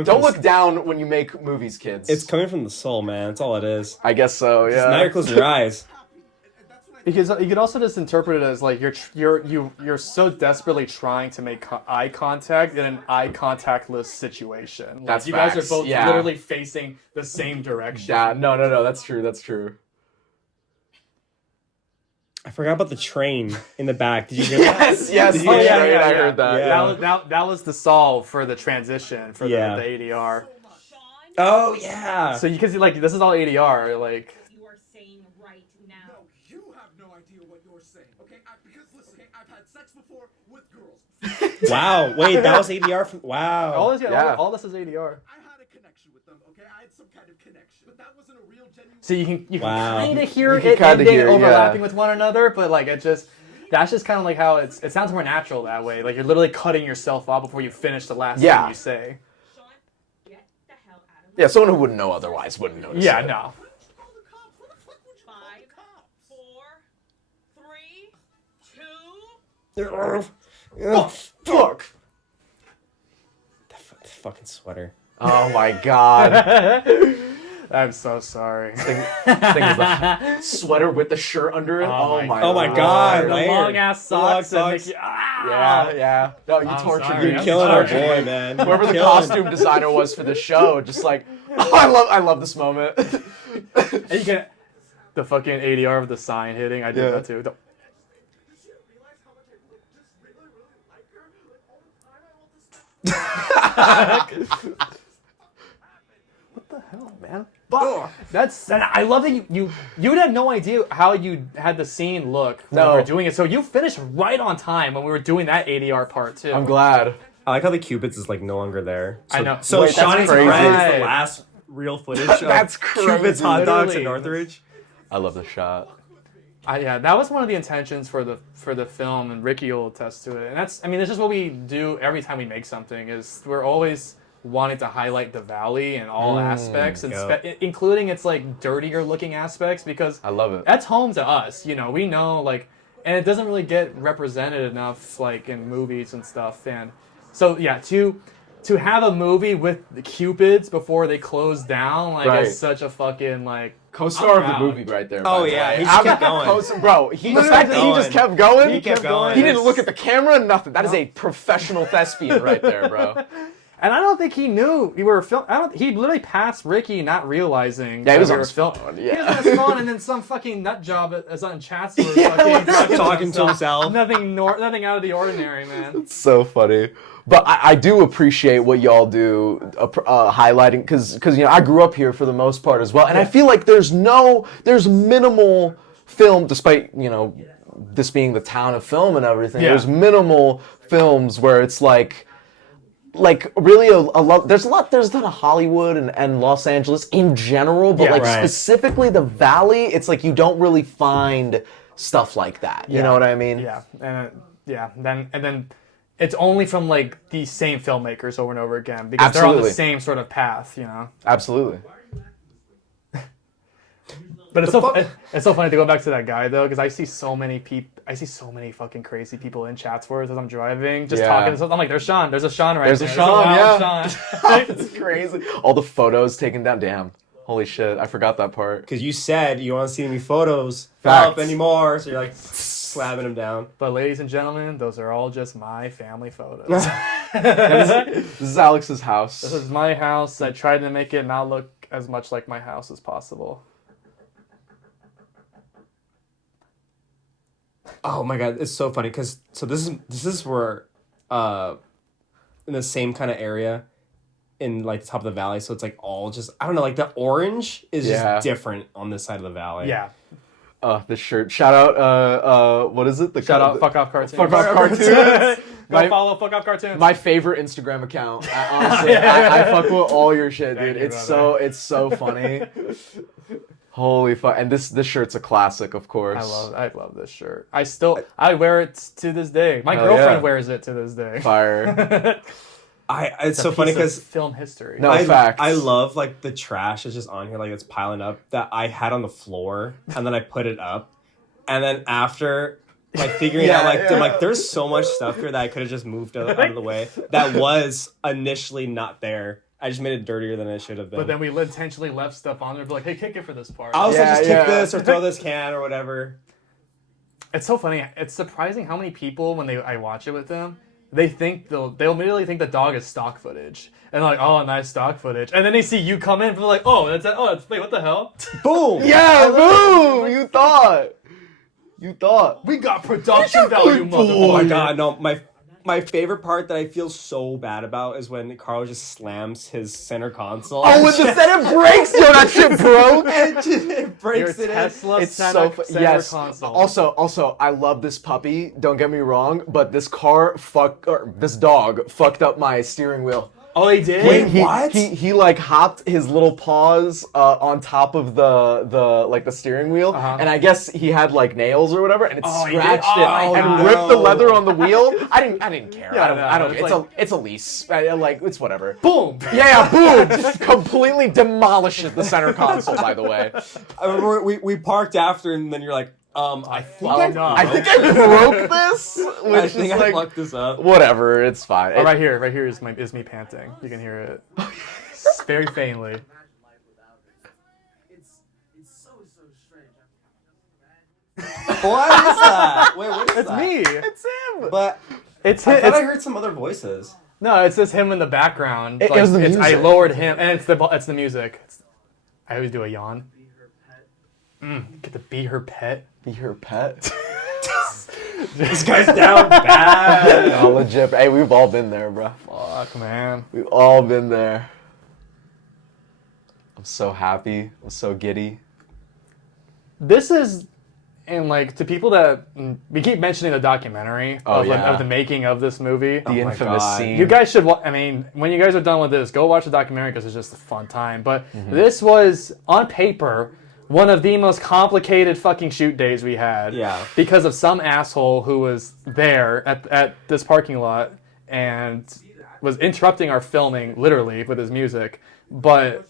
Don't look down when you make movies, kids. It's coming from the soul, man. That's all it is. I guess so. Yeah. Now you close your eyes. Because you could also just interpret it as like you're so desperately trying to make eye contact in an eye contactless situation. Like, you guys are both literally facing the same direction. Yeah, no, that's true. I forgot about the train in the back. Did you hear that? Yes. Did you hear that? I heard that. Yeah. That was the solve for the transition for the ADR. Oh yeah. So you can see like this is all ADR like. You are saying right now. No, you have no idea what you're saying, okay? Because listen, I've had sex before with girls. Wow. Wait, that was ADR from. Wow. All this is ADR. I had a connection with them, okay? I had some kind of connection, but that wasn't a real genuine. So you can Wow. kind of hear You can it kinda ending hear, overlapping with one another, but like that's just kind of like how it sounds more natural that way. Like you're literally cutting yourself off before you finish the last thing you say. Sean, get the hell out of Yeah, someone who wouldn't know otherwise wouldn't notice. Yeah, it. no. 5, 4, 3, 2. Oh, fuck. That fucking sweater. Oh my god. I'm so sorry. Thing is the sweater with the shirt under it. Oh my Oh my God, The layered. long ass socks. The long and socks. Yeah. No, you I'm tortured sorry. me. You're I'm killing our sorry. boy, man. Whoever the You're killing- costume designer was for the show, just like, oh, I love this moment. And you can the fucking ADR of the sign hitting. I did Yeah. that too. What the hell, man? But that's and I love that you had no idea how you had the scene look when No. we were doing it. So you finished right on time when we were doing that ADR part too. I'm glad. I like how the Cupids is like no longer there. So, I know. So Wait, Sean that's and his friend is crazy. the last real footage of That's crazy. Cupid's hot dogs in Literally. Northridge. I love the shot. Yeah, that was one of the intentions for the film, and Ricky will attest to it. And that's, I mean, this is what we do every time we make something. Is we're always wanting to highlight the valley in all aspects, and Yep. including its like dirtier looking aspects, because I love it. that's home to us. You know, we know like, and it doesn't really get represented enough like in movies and stuff. And so yeah, to have a movie with the Cupids before they close down, like, Right. is such a fucking like. Co-star of the proud. movie right there. Oh, by the yeah, way. he just I'm kept a going. Bro, the just fact kept that he just going. kept going. He kept going. He didn't look at the camera, nothing. That is a professional thespian right there, bro. And I don't think he knew we were film. He literally passed Ricky, not realizing. Yeah, he that was we on were his film- phone, He yeah. was on his phone, and then some fucking nut job is on chats. Talking to himself. Nothing out of the ordinary, man. It's so funny. But I do appreciate what y'all do, highlighting, because you know I grew up here for the most part as well, and I feel like there's minimal film, despite you know this being the town of film and everything. Yeah. There's minimal films where it's like really a lot. There's a lot of Hollywood and Los Angeles in general, but Yeah, like right. specifically the Valley, it's like you don't really find stuff like that. You know what I mean? Yeah, and then it's only from like the same filmmakers over and over again because they're on Absolutely. the same sort of path, you know. Absolutely. But it's so funny to go back to that guy though, because I see so many fucking crazy people in chats for us as I'm driving, just Yeah. talking to something. I'm like, there's Sean. There's a Sean right There's there. a Sean, loud yeah. Sean. It's crazy. All the photos taken down. Damn. Holy shit. I forgot that part. Because you said you want to see any photos Facts. up anymore, so you're like slapping them down. But ladies and gentlemen, those are all just my family photos. This is Alex's house. This is my house. I tried to make it not look as much like my house as possible. Oh my god, it's so funny because this is where in the same kind of area in like the top of the valley, so it's like all just I don't know, like the orange is Yeah. just different on this side of the valley. Yeah. This shirt. Shout out, what is it? The Shout out Fuck Off Cartoons. Fuck Off Cartoons. Go My- follow Fuck Off Cartoons. My favorite Instagram account. Honestly, I fuck with all your shit, Thank dude. you, brother. It's so funny. Holy fuck! And this shirt's a classic, of course. I love this shirt. I wear it to this day. My Hell girlfriend yeah. wears it to this day. Fire. It's so funny because film history. No. facts. I love like the trash is just on here, like it's piling up that I had on the floor, and then I put it up, and then after like figuring it out, like I'm like, there's so much stuff here that I could have just moved out of the way that was initially not there. I just made it dirtier than it should have been. But then we intentionally left stuff on there, be like, hey, kick it for this part. I was Yeah, like, just yeah. kick this or throw this can or whatever. It's so funny. It's surprising how many people, when I watch it with them, they think they'll immediately think the dog is stock footage, and they're like, oh, nice stock footage, and then they see you come in, and they're like, oh, wait, what the hell? Boom! Yeah, boom! You thought. We got production value, Good motherfucker. Oh my god, no, my favorite part that I feel so bad about is when Carl just slams his center console. Oh, when the center breaks, yo, that shit broke. it Your breaks it in. Tesla It's center, so center yes. console. Also, I love this puppy. Don't get me wrong, but this this dog fucked up my steering wheel. Oh, they did? Wait, what? He like hopped his little paws on top of the steering wheel, and I guess he had like nails or whatever, and it Oh, he did? scratched Oh, it and no. ripped the leather on the wheel. I didn't care. Yeah, I don't. no, It's a lease. Like it's whatever. Boom! Yeah, boom! Just completely demolishes the center console. By the way, I remember we parked after, and then you're like, I think I think I broke this, which I think is I like fucked this up. whatever. It's fine. Oh, right here is me panting. You can hear it very faintly. What is that? Wait, what is It's that? me. It's him. But It's I him. thought I heard some other voices. No, it's just him in the background. It was the I music. lowered him, and it's the music. I always do a yawn. Get to be her pet. Be her pet. This guy's down bad. Oh, legit. Hey, we've all been there, bro. Fuck, man. We've all been there. I'm so happy. I'm so giddy. This is, and like to people that we keep mentioning the documentary Oh, of, yeah. of the making of this movie. The my infamous God. scene. You guys should. I mean, when you guys are done with this, go watch the documentary because it's just a fun time. But Mm-hmm. this was on paper one of the most complicated fucking shoot days we had. Yeah. Because of some asshole who was there at this parking lot and was interrupting our filming literally with his music. But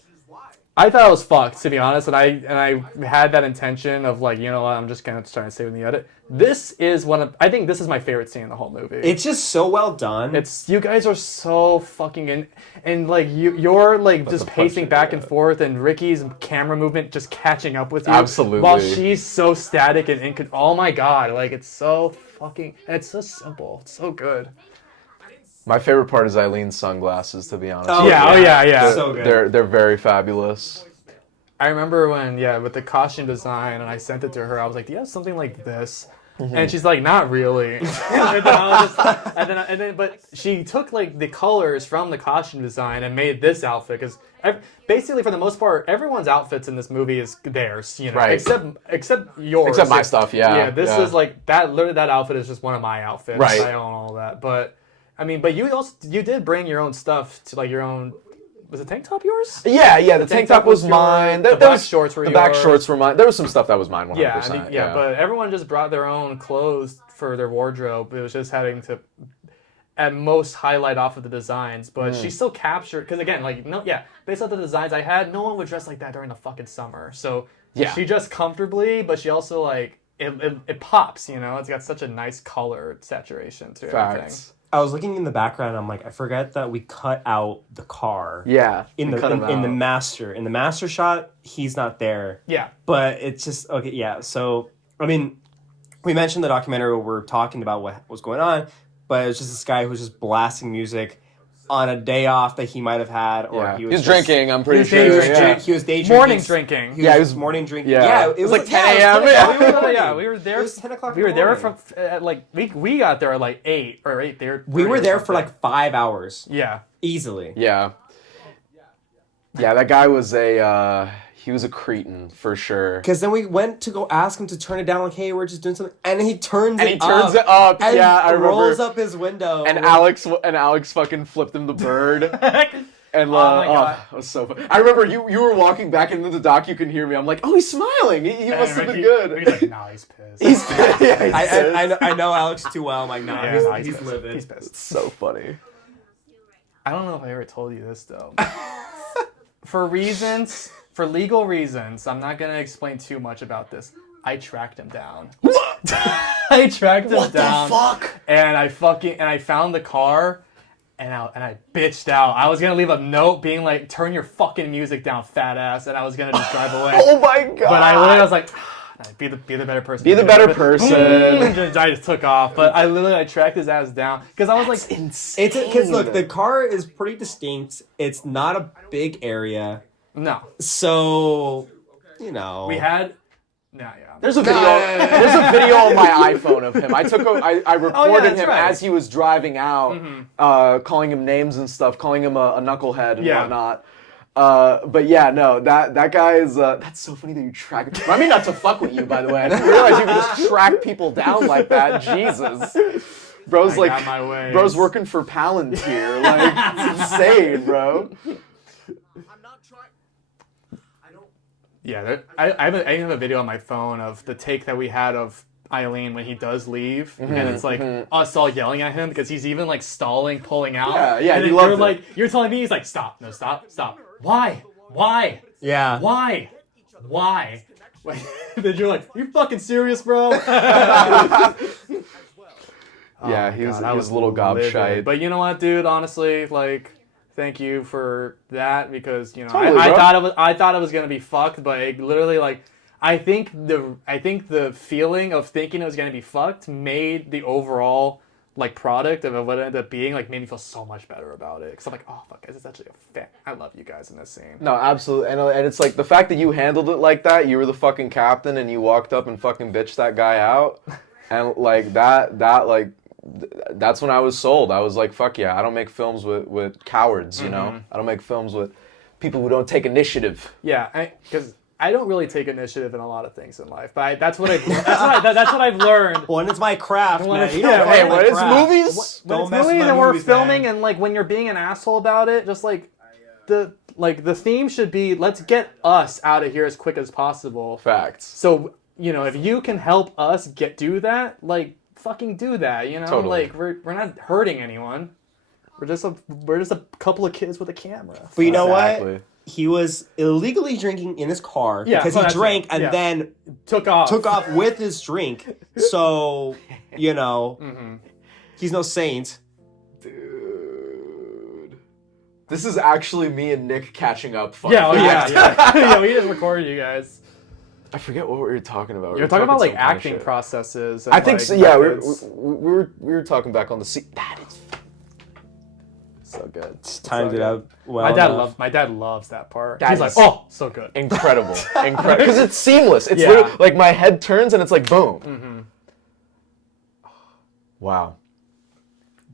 I thought it was fucked, to be honest, and I had that intention of like, you know what, I'm just gonna try and save in the edit. This is I think this is my favorite scene in the whole movie. It's just so well done. It's you guys are so fucking in, and like you're like just the pacing punch, back yeah. and forth, and Ricky's camera movement just catching up with you. Absolutely. While she's so static and oh my god, like it's so fucking, and it's so simple, it's so good. My favorite part is Eileen's sunglasses, to be honest. Oh, with yeah, you. oh yeah, yeah. So good. They're very fabulous. I remember when, with the costume design, and I sent it to her. I was like, "Do you have something like this?" And she's like, "Not really." But she took like the colors from the costume design and made this outfit because basically, for the most part, everyone's outfits in this movie is theirs, you know, Right. except yours. Except my stuff, yeah. Yeah, this yeah. is like that. Literally, that outfit is just one of my outfits. Right. I own all that, but I mean, but you did bring your own stuff to like your own. Was the tank top yours? Yeah, the tank top was mine. The black shorts were The back yours. shorts were mine. There was some stuff that was mine 100%. Yeah, but everyone just brought their own clothes for their wardrobe. It was just having to, at most, highlight off of the designs. But she still captured, because again, based off the designs I had, no one would dress like that during the fucking summer. So Yeah. she dressed comfortably, but she also like it pops. You know, it's got such a nice color saturation to everything. Facts. I was looking in the background. I'm like, I forget that we cut out the car. Yeah. In we cut 'em the out. master shot, he's not there. Yeah. But it's just okay. Yeah. So I mean, we mentioned the documentary where we're talking about what was going on, but it was just this guy who was just blasting music on a day off that he might have had, or Yeah. he He was was just- drinking, I'm pretty was sure. day He was, drinking. Yeah. he was day drinking. Morning drinking. He Yeah, was it was- morning drinking. yeah. Yeah, It was like 10 it was a.m. 10 Yeah. o'clock. We were there. It was 10 o'clock. We in were the there morning. from at like we got there at like 8 or 8:30. We were there for like 5 hours Yeah. easily. Yeah. Yeah, that guy was he was a cretin for sure. Because then we went to go ask him to turn it down, like, hey, we're just doing something, and he turns And it he turns up, it up. and Yeah, I remember. rolls up his window, And Alex fucking flipped him the bird. And my God. it was so fun. I remember you were walking back into the dock. You can hear me. I'm like, oh, he's smiling. He must have been good. He's like, nah, he's pissed. He's yeah, he's I know Alex too well. I'm like, nah, Yeah, he's, nah, he's pissed. livid. He's pissed. so funny. I don't know if I ever told you this though. For legal reasons, I'm not gonna explain too much about this. I tracked him down. What? I tracked him What the down. fuck? And I found the car, and I bitched out. I was gonna leave a note being like, "Turn your fucking music down, fat ass," and I was gonna just drive away. Oh my god. But I literally was like, be the better person. Be the better person. I just took off, but I tracked his ass down because I was like, insane. It's because look, the car is pretty distinct. It's not a big area, no, so you know we had, yeah. There's a video. There's a video on my iPhone of him. I recorded that's him right. as he was driving out, calling him names and stuff, calling him a knucklehead and whatnot. But yeah, no, that guy is. That's so funny that you track. I mean, not to fuck with you, by the way. I didn't realize you could just track people down like that. Jesus, bro's I like, got my ways. bro's working for Palantir. Like, it's insane, bro. Yeah, I have a video on my phone of the take that we had of Eileen when he does leave, and it's like us all yelling at him because he's even like stalling, pulling out. Yeah, and he then loved you're it. like, you're telling me he's like, stop, why, yeah. why? Then you're like, you fucking serious, bro? Yeah, Oh he was God, I a little livid. gobshite. But you know what, dude? Honestly, like, thank you for that because Totally, I bro. thought it was gonna be fucked, but it literally like I think the feeling of thinking it was gonna be fucked made the overall like product of what it ended up being like made me feel so much better about it. Cause I'm like, oh fuck, this is actually a fan. I love you guys in this scene. No, absolutely, and it's like the fact that you handled it like that. You were the fucking captain, and you walked up and fucking bitched that guy out, and like that's when I was sold. I was like, fuck yeah, I don't make films with cowards, you know? I don't make films with people who don't take initiative. Yeah, because I don't really take initiative in a lot of things in life, but that's what I've learned. When it's my craft, When man. it's- You know, yeah, fuck hey, my when it's craft. movies, When Don't it's mess with movies my and we're movies, filming man. and like when you're being an asshole about it, just like the theme should be let's get us out of here as quick as possible. facts. So if you can help us do that, like fucking do that. Totally. Like we're not hurting anyone. We're just a couple of kids with a camera. But you know Exactly. what? He was illegally drinking in his car Yeah, because well, he that's drank it. and Yeah. then Took off with his drink. So, he's no saint. Dude. This is actually me and Nick catching up. Fun fact. Yeah. We just recorded you guys. I forget what we were talking about. You're talking about like some kind of acting shit. processes. And, I think like, so, yeah. methods. We were talking back on the seat. That is so good. Timed it out well. My dad loves that part. That He's like, is- oh, so good. Incredible, because it's seamless. It's Yeah. literally like my head turns and it's like boom. Wow.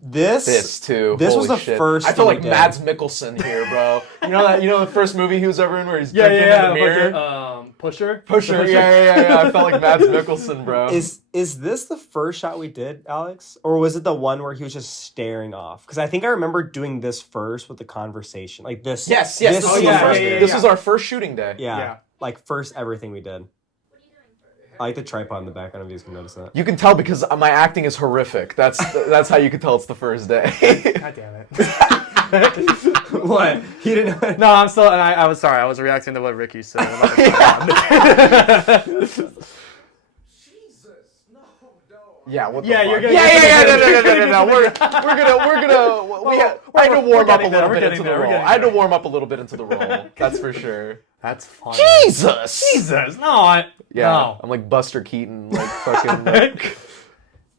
This too. This Holy was the shit. first I feel thing like we did. Mads Mikkelsen here, bro. You know the first movie he was ever in where he's Yeah, drinking in the mirror. fucking, Pusher. Pusher. Yeah. I felt like Mads Mikkelsen, bro. Is this the first shot we did, Alex? Or was it the one where he was just staring off? Because I think I remember doing this first with the conversation. Like this. Yes. This This, is was the the first- first, this was our first shooting day. Yeah. Yeah. Like first everything we did. I like the tripod in the back. I don't know if you guys can notice that. You can tell because my acting is horrific. That's how you can tell it's the first day. God damn it. What? He didn't. No, I'm still. And I was sorry. I was reacting to what Ricky said. About the Jesus, no. Yeah, what the Yeah, fuck? you're gonna- No. We're gonna. I had to warm up a little bit into the role. I had to warm up a little bit into the role. That's for sure. That's funny. Jesus. No. Yeah, No. I'm like Buster Keaton, like fucking. Like,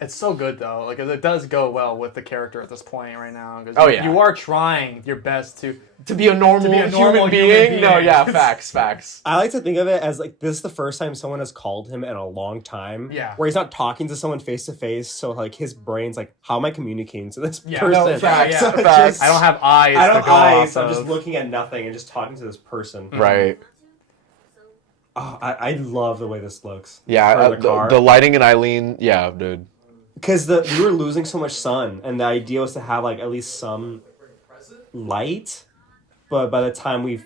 It's so good though. Like it does go well with the character at this point right now. 'Cause Oh, you, yeah. you are trying your best to. be a normal, human being. No, yeah, facts. I like to think of it as like this is the first time someone has called him in a long time. Yeah. Where he's not talking to someone face to face, so like his brain's like, how am I communicating to this Yeah, person? no, facts, So facts. I don't have eyes. I don't to have go eyes. off I'm just of. looking at nothing and just talking to this person. Right. Oh, I love the way this looks. Yeah, For the car. the lighting in Eileen. Yeah, dude. Because we were losing so much sun, and the idea was to have like at least some light. But by the time we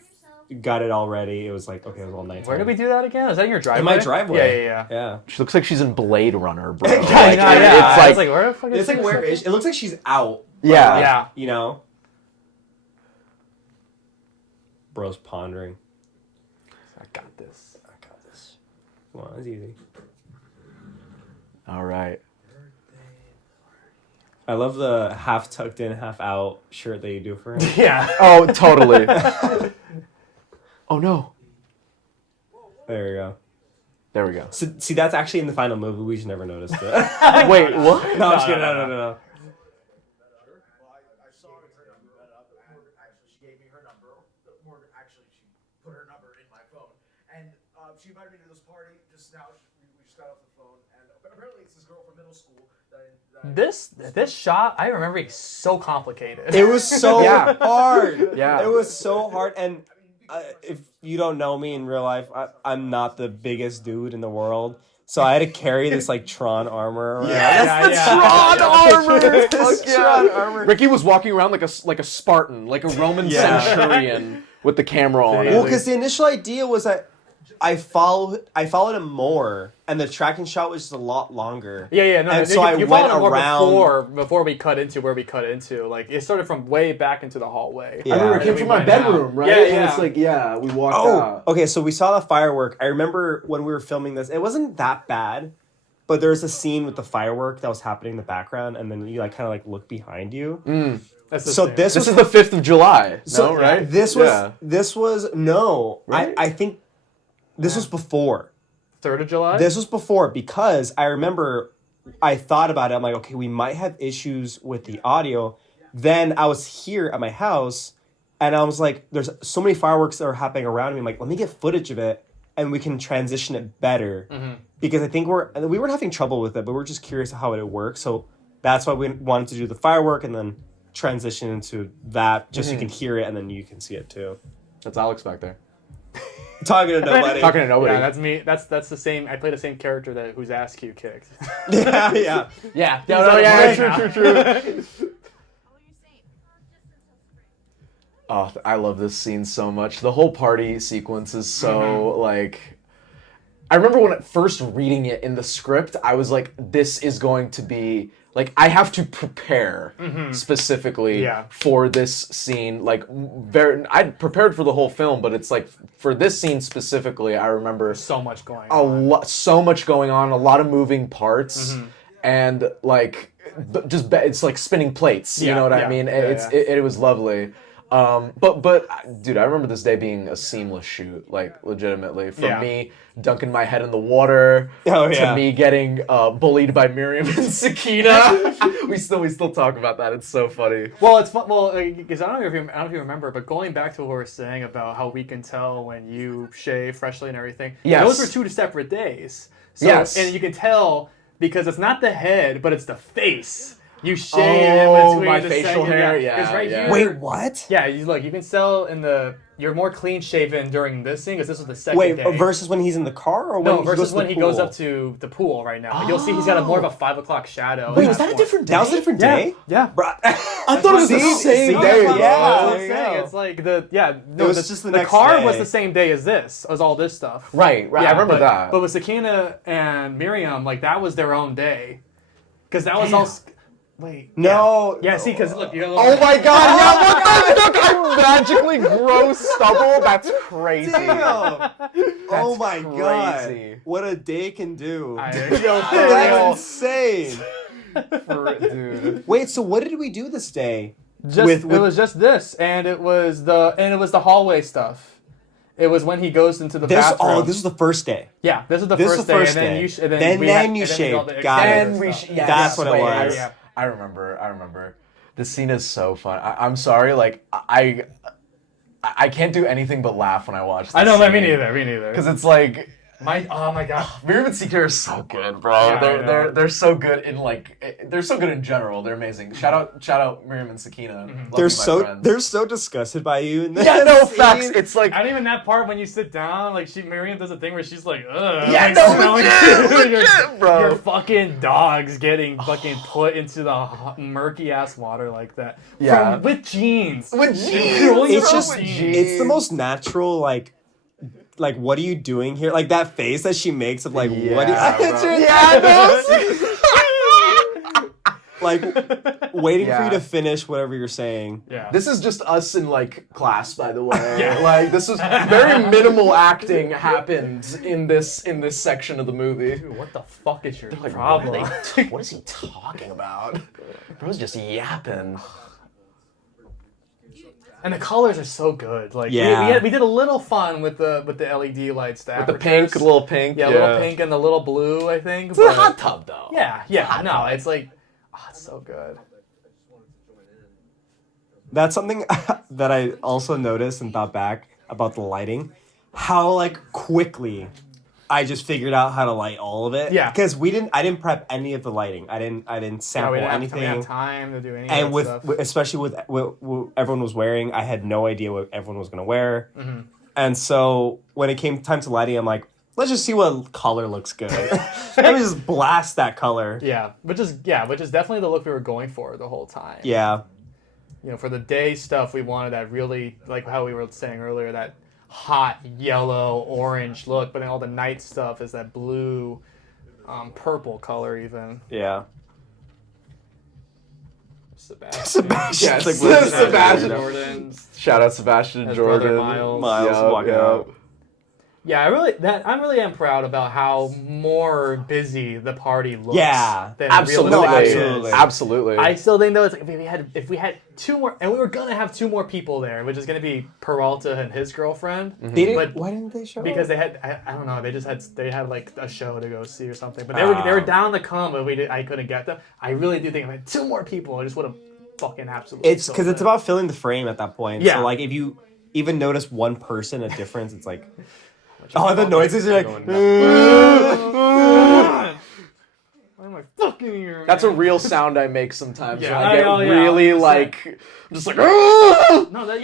got it all ready, it was like okay, it was all nighttime. Where did we do that again? Is that in your driveway? In my driveway. Yeah. Yeah. She looks like she's in Blade Runner, bro. Yeah, Like, Yeah. It's I like, was like, where the fuck is It's like this? where is it looks like she's out. but, Yeah. like, Yeah. You know. Bro's pondering. I got this. Come on, it's easy. all right. I love the half tucked in, half out shirt that you do for him. Yeah. Oh, totally. Oh no. There you go. There we go. So, see, that's actually in the final movie. We just never noticed it. Wait, what? No, I'm just kidding. No. I saw her met up. Actually, she gave me her number. More actually, she put her number in my phone, and she invited me to this party just now. We just got off the phone, and apparently it's this girl from middle school. This shot, I remember being so complicated. It was so Yeah. hard. Yeah. It was so hard. And if you don't know me in real life, I'm not the biggest dude in the world. So I had to carry this like Tron armor around. Tron armor. This Fuck yeah. Tron armor. Ricky was walking around like a Spartan, like a Roman centurion with the camera on. Well, because the initial idea was that I followed him more, and the tracking shot was just a lot longer. Yeah. No, And you, so I you went followed more around- before we cut into where we cut into. Like it started from way back into the hallway. Yeah. I remember it And came then from we my went out. bedroom, right? Yeah. And it's like, yeah, we walked Oh, out. okay. So we saw the firework. I remember when we were filming this. It wasn't that bad, but there was a scene with the firework that was happening in the background, and then you like kind of like look behind you. That's the So thing. this This was is the 5th of July. so, no, right? This was no. Right? I think this was before. 3rd of July? This was before, because I remember I thought about it. I'm like, okay, we might have issues with the audio. Then I was here at my house, and I was like, there's so many fireworks that are happening around me. I'm like, let me get footage of it, and we can transition it better. Because I think we weren't having trouble with it, but we're just curious how it would work. So that's why we wanted to do the firework and then transition into that, just so you can hear it and then you can see it too. That's Alex back there. Talking to nobody. Talking to nobody. Yeah, that's me. That's the same. I play the same character that whose ass Q kicked. yeah. Yeah. No, no, yeah, True. Oh, I love this scene so much. The whole party sequence is so, like... I remember when first reading it in the script, I was like, this is going to be... Like, I have to prepare specifically for this scene. Like, I'd prepared for the whole film, but it's like, for this scene specifically, I remember... So much going on. So much going on, a lot of moving parts, and, like, it's like spinning plates, you know what I mean? It was lovely. But dude, I remember this day being a seamless shoot, like legitimately. From me dunking my head in the water to me getting bullied by Miriam and Sakina. we still talk about that. It's so funny. Well, it's fun. Well, because I don't know if you remember, but going back to what we were saying about how we can tell when you shave freshly and everything. Yes. Those were 2 separate days. So, Yes. And you can tell because it's not the head, but it's the face. You shave in between my the facial second, hair, Because right here, Wait, what? yeah, you can tell in the you're more clean shaven during this scene because this was the second day. Versus when he's in the car, or when versus when he goes pool? up to the pool right now. You'll see he's got more of a 5 o'clock shadow. Wait, was that a different day? That was a different day? Yeah. I thought it was the same No, day. that's what Yeah. I'm saying. It's like It was just the next car day. was the same day as this, as all this stuff. Right. I remember that. But with Sakina and Miriam, like that was their own day, because that was all. Wait. No. Yeah. See, because look, you Oh my god, yeah, what the fuck? I magically grow stubble? That's crazy. Damn. Oh my crazy. god. What a day can do. That's insane. Dude. Wait, so what did we do this day? It was just this, and it was the hallway stuff. It was when he goes into the bathroom. Oh, this was the first day. Yeah, this is the This first was the day, first and then day. you you shaved. shaved. Got it. That's what it was. Yeah. I remember. The scene is so fun. I'm sorry, like I can't do anything but laugh when I watch this. I know, scene. me neither. Because it's like Oh my god. Miriam and Sakina are so good, bro. Yeah, they're so good in they're so good in general. They're amazing. Shout out Miriam and Sakina. Love you, my friends. They're so disgusted by you. In this Yeah, no scene. facts. It's like And even that part when you sit down, like Miriam does a thing where she's like, ugh. Yeah, like, no, smelling legit, bro. Your fucking dog's getting fucking put into the murky ass water like that. Yeah. With jeans. with jeans. It's bro, just with it's the jeans. most natural like what are you doing here? Like that face that she makes of like what Yeah, is bro. Yeah, like waiting for Yeah. you to finish whatever you're saying. Yeah. This is just us in class, by the way. Yeah. Like this was very minimal acting happened in this section of the movie. Dude, what the fuck is your Like, problem? what is he talking about? Bro's just yapping. And the colors are so good. Like Yeah. we did a little fun with the LED lights. With the pink, a little pink. Yeah, a little pink and the little blue, I think. It's a hot tub, though. Yeah. No, it's like, it's so good. That's something that I also noticed and thought back about the lighting. How quickly I just figured out how to light all of it. Yeah. Because I didn't prep any of the lighting. I didn't sample We didn't anything. have time to do any And of with that stuff. especially with what everyone was wearing, I had no idea what everyone was gonna wear. Mm-hmm. And so when it came time to lighting, I'm like, let's just see what color looks good. Let me just blast that color. Yeah, which is definitely the look we were going for the whole time. Yeah. For the day stuff, we wanted that really, like how we were saying earlier, that hot yellow, orange look, but then all the night stuff is that blue, purple color even. Yeah. Sebastian. Yes, Like, Sebastian. Jordan. Shout out Sebastian and His Jordan. brother Miles. Miles walking out. Yeah, I really am proud about how more busy the party looks. Yeah. than Absolutely. realistically No, it is. absolutely. Absolutely. I still think though it's like if we had two more, and we were gonna have two more people there, which is gonna be Peralta and his girlfriend. They didn't, But why didn't they show because up? they had I don't know, they had like a show to go see or something. But they were down to come, but I couldn't get them. I really do think if I had two more people, I just would have fucking absolutely. It's because it's about filling the frame at that point. Yeah. So like if you even notice one person a difference, it's like oh the noises are like Why am I fucking here? That's a real sound I make sometimes. Yeah, when I get I know, yeah, really 100%. like, I'm just like, "Ah!" No, that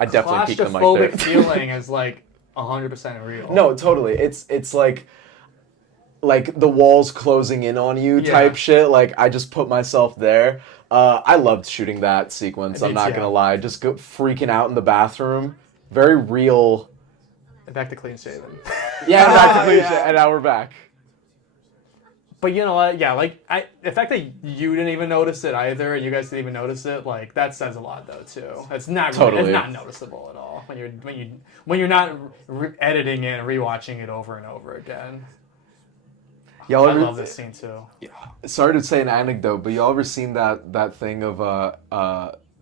I definitely peeked the mic claustrophobic there. feeling is like 100% real. No, totally. It's like the walls closing in on you Yeah. type shit. Like I just put myself there. I loved shooting that sequence. Me I'm not too. gonna lie. Just freaking out in the bathroom. Very real. Back to clean shaven. Yeah, practically. Yeah. And now we're back. But you know what? Yeah, like the fact that you didn't even notice it either, and you guys didn't even notice it, like that says a lot though too. It's not Totally. it's not noticeable at all when you're not editing it and rewatching it over and over again. Y'all I ever, love this scene too. sorry to say an anecdote, but y'all ever seen that thing of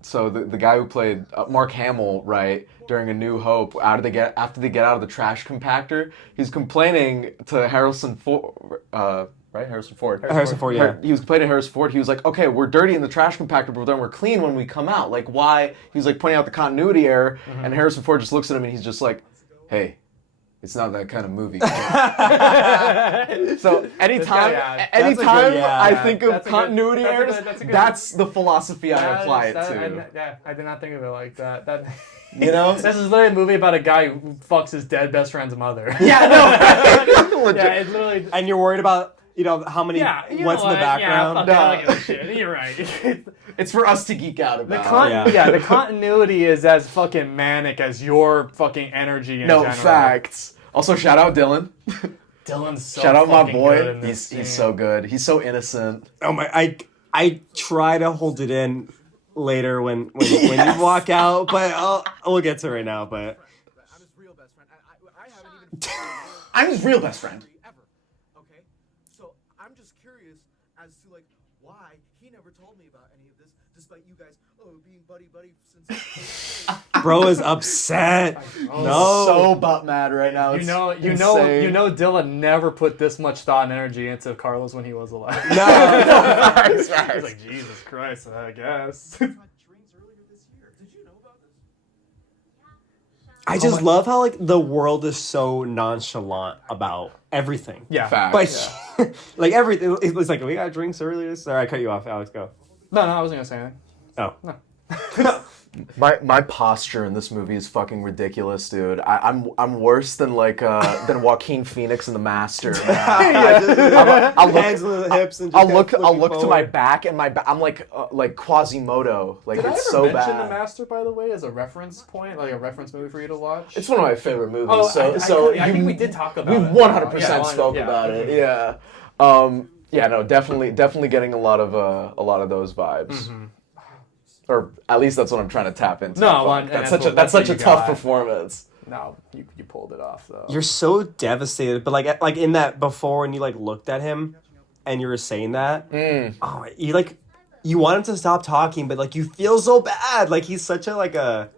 so the guy who played Mark Hamill, right, during A New Hope, after they get out of the trash compactor, he's complaining to Harrison Ford, right? Harrison Ford. Harrison Ford, yeah. He was complaining to Harrison Ford. He was like, okay, we're dirty in the trash compactor, but then we're clean when we come out. Like, why? He was like pointing out the continuity error, and Harrison Ford just looks at him and he's just like, hey, it's not that kind of movie. So anytime, yeah. anytime yeah. I think of That's a good- continuity that's a errors, good- that's a good- that's the philosophy I That apply is- it that- to. I did not think of it like that. That You know? this is literally a movie about a guy who fucks his dead best friend's mother. Yeah, no. Legit. Yeah, it's literally. And you're worried about how many Yeah, you what's know in the what? background. Yeah, fuck it, I don't give a shit. You're right. It's for us to geek out The about. the continuity is as fucking manic as your fucking energy in No general. facts. Also, shout out Dylan. Dylan's so Shout out my fucking boy. good in this He's scene. so good. He's so innocent. Oh my! I try to hold it in later when Yes. you walk out, but we'll get to it right now. But I'm his real best friend. I haven't even. I'm his real best friend. Ever. Okay? So I'm just curious as to like why he never told me about any of this, despite you guys being buddy since. bro is upset. No, So butt mad right now. You It's know, insane. Dylan never put this much thought and energy into Carlos when he was alive. no. Facts, facts. He's like, Jesus Christ, I guess. Had drinks earlier this year. Did you know about this? I just love how like the world is so nonchalant about everything. Yeah. Facts. But like everything, it's like we got drinks earlier. Sorry, I cut you off, Alex. Go. No, I wasn't gonna say anything. Oh, My posture in this movie is fucking ridiculous, dude. I'm worse than than Joaquin Phoenix in The Master. Man. I'll look, hands on the hips and I'll just look looking to my forward. back and I'm like Quasimodo. Like Did I ever it's so mention The bad. Master, by the way, as a reference point, like a reference movie for you to watch? It's one of my favorite movies. Oh, I think we did talk about we it. 100% Yeah, spoke yeah. about it. Yeah. Yeah. No. Definitely getting a lot of those vibes. Or at least that's what I'm trying to tap into. No, Fuck, and that's that's such what a you tough got. performance. No, you pulled it off though. You're so devastated, but like in that before when you like looked at him, and you were saying that, oh, you want him to stop talking, but like you feel so bad. Like he's such a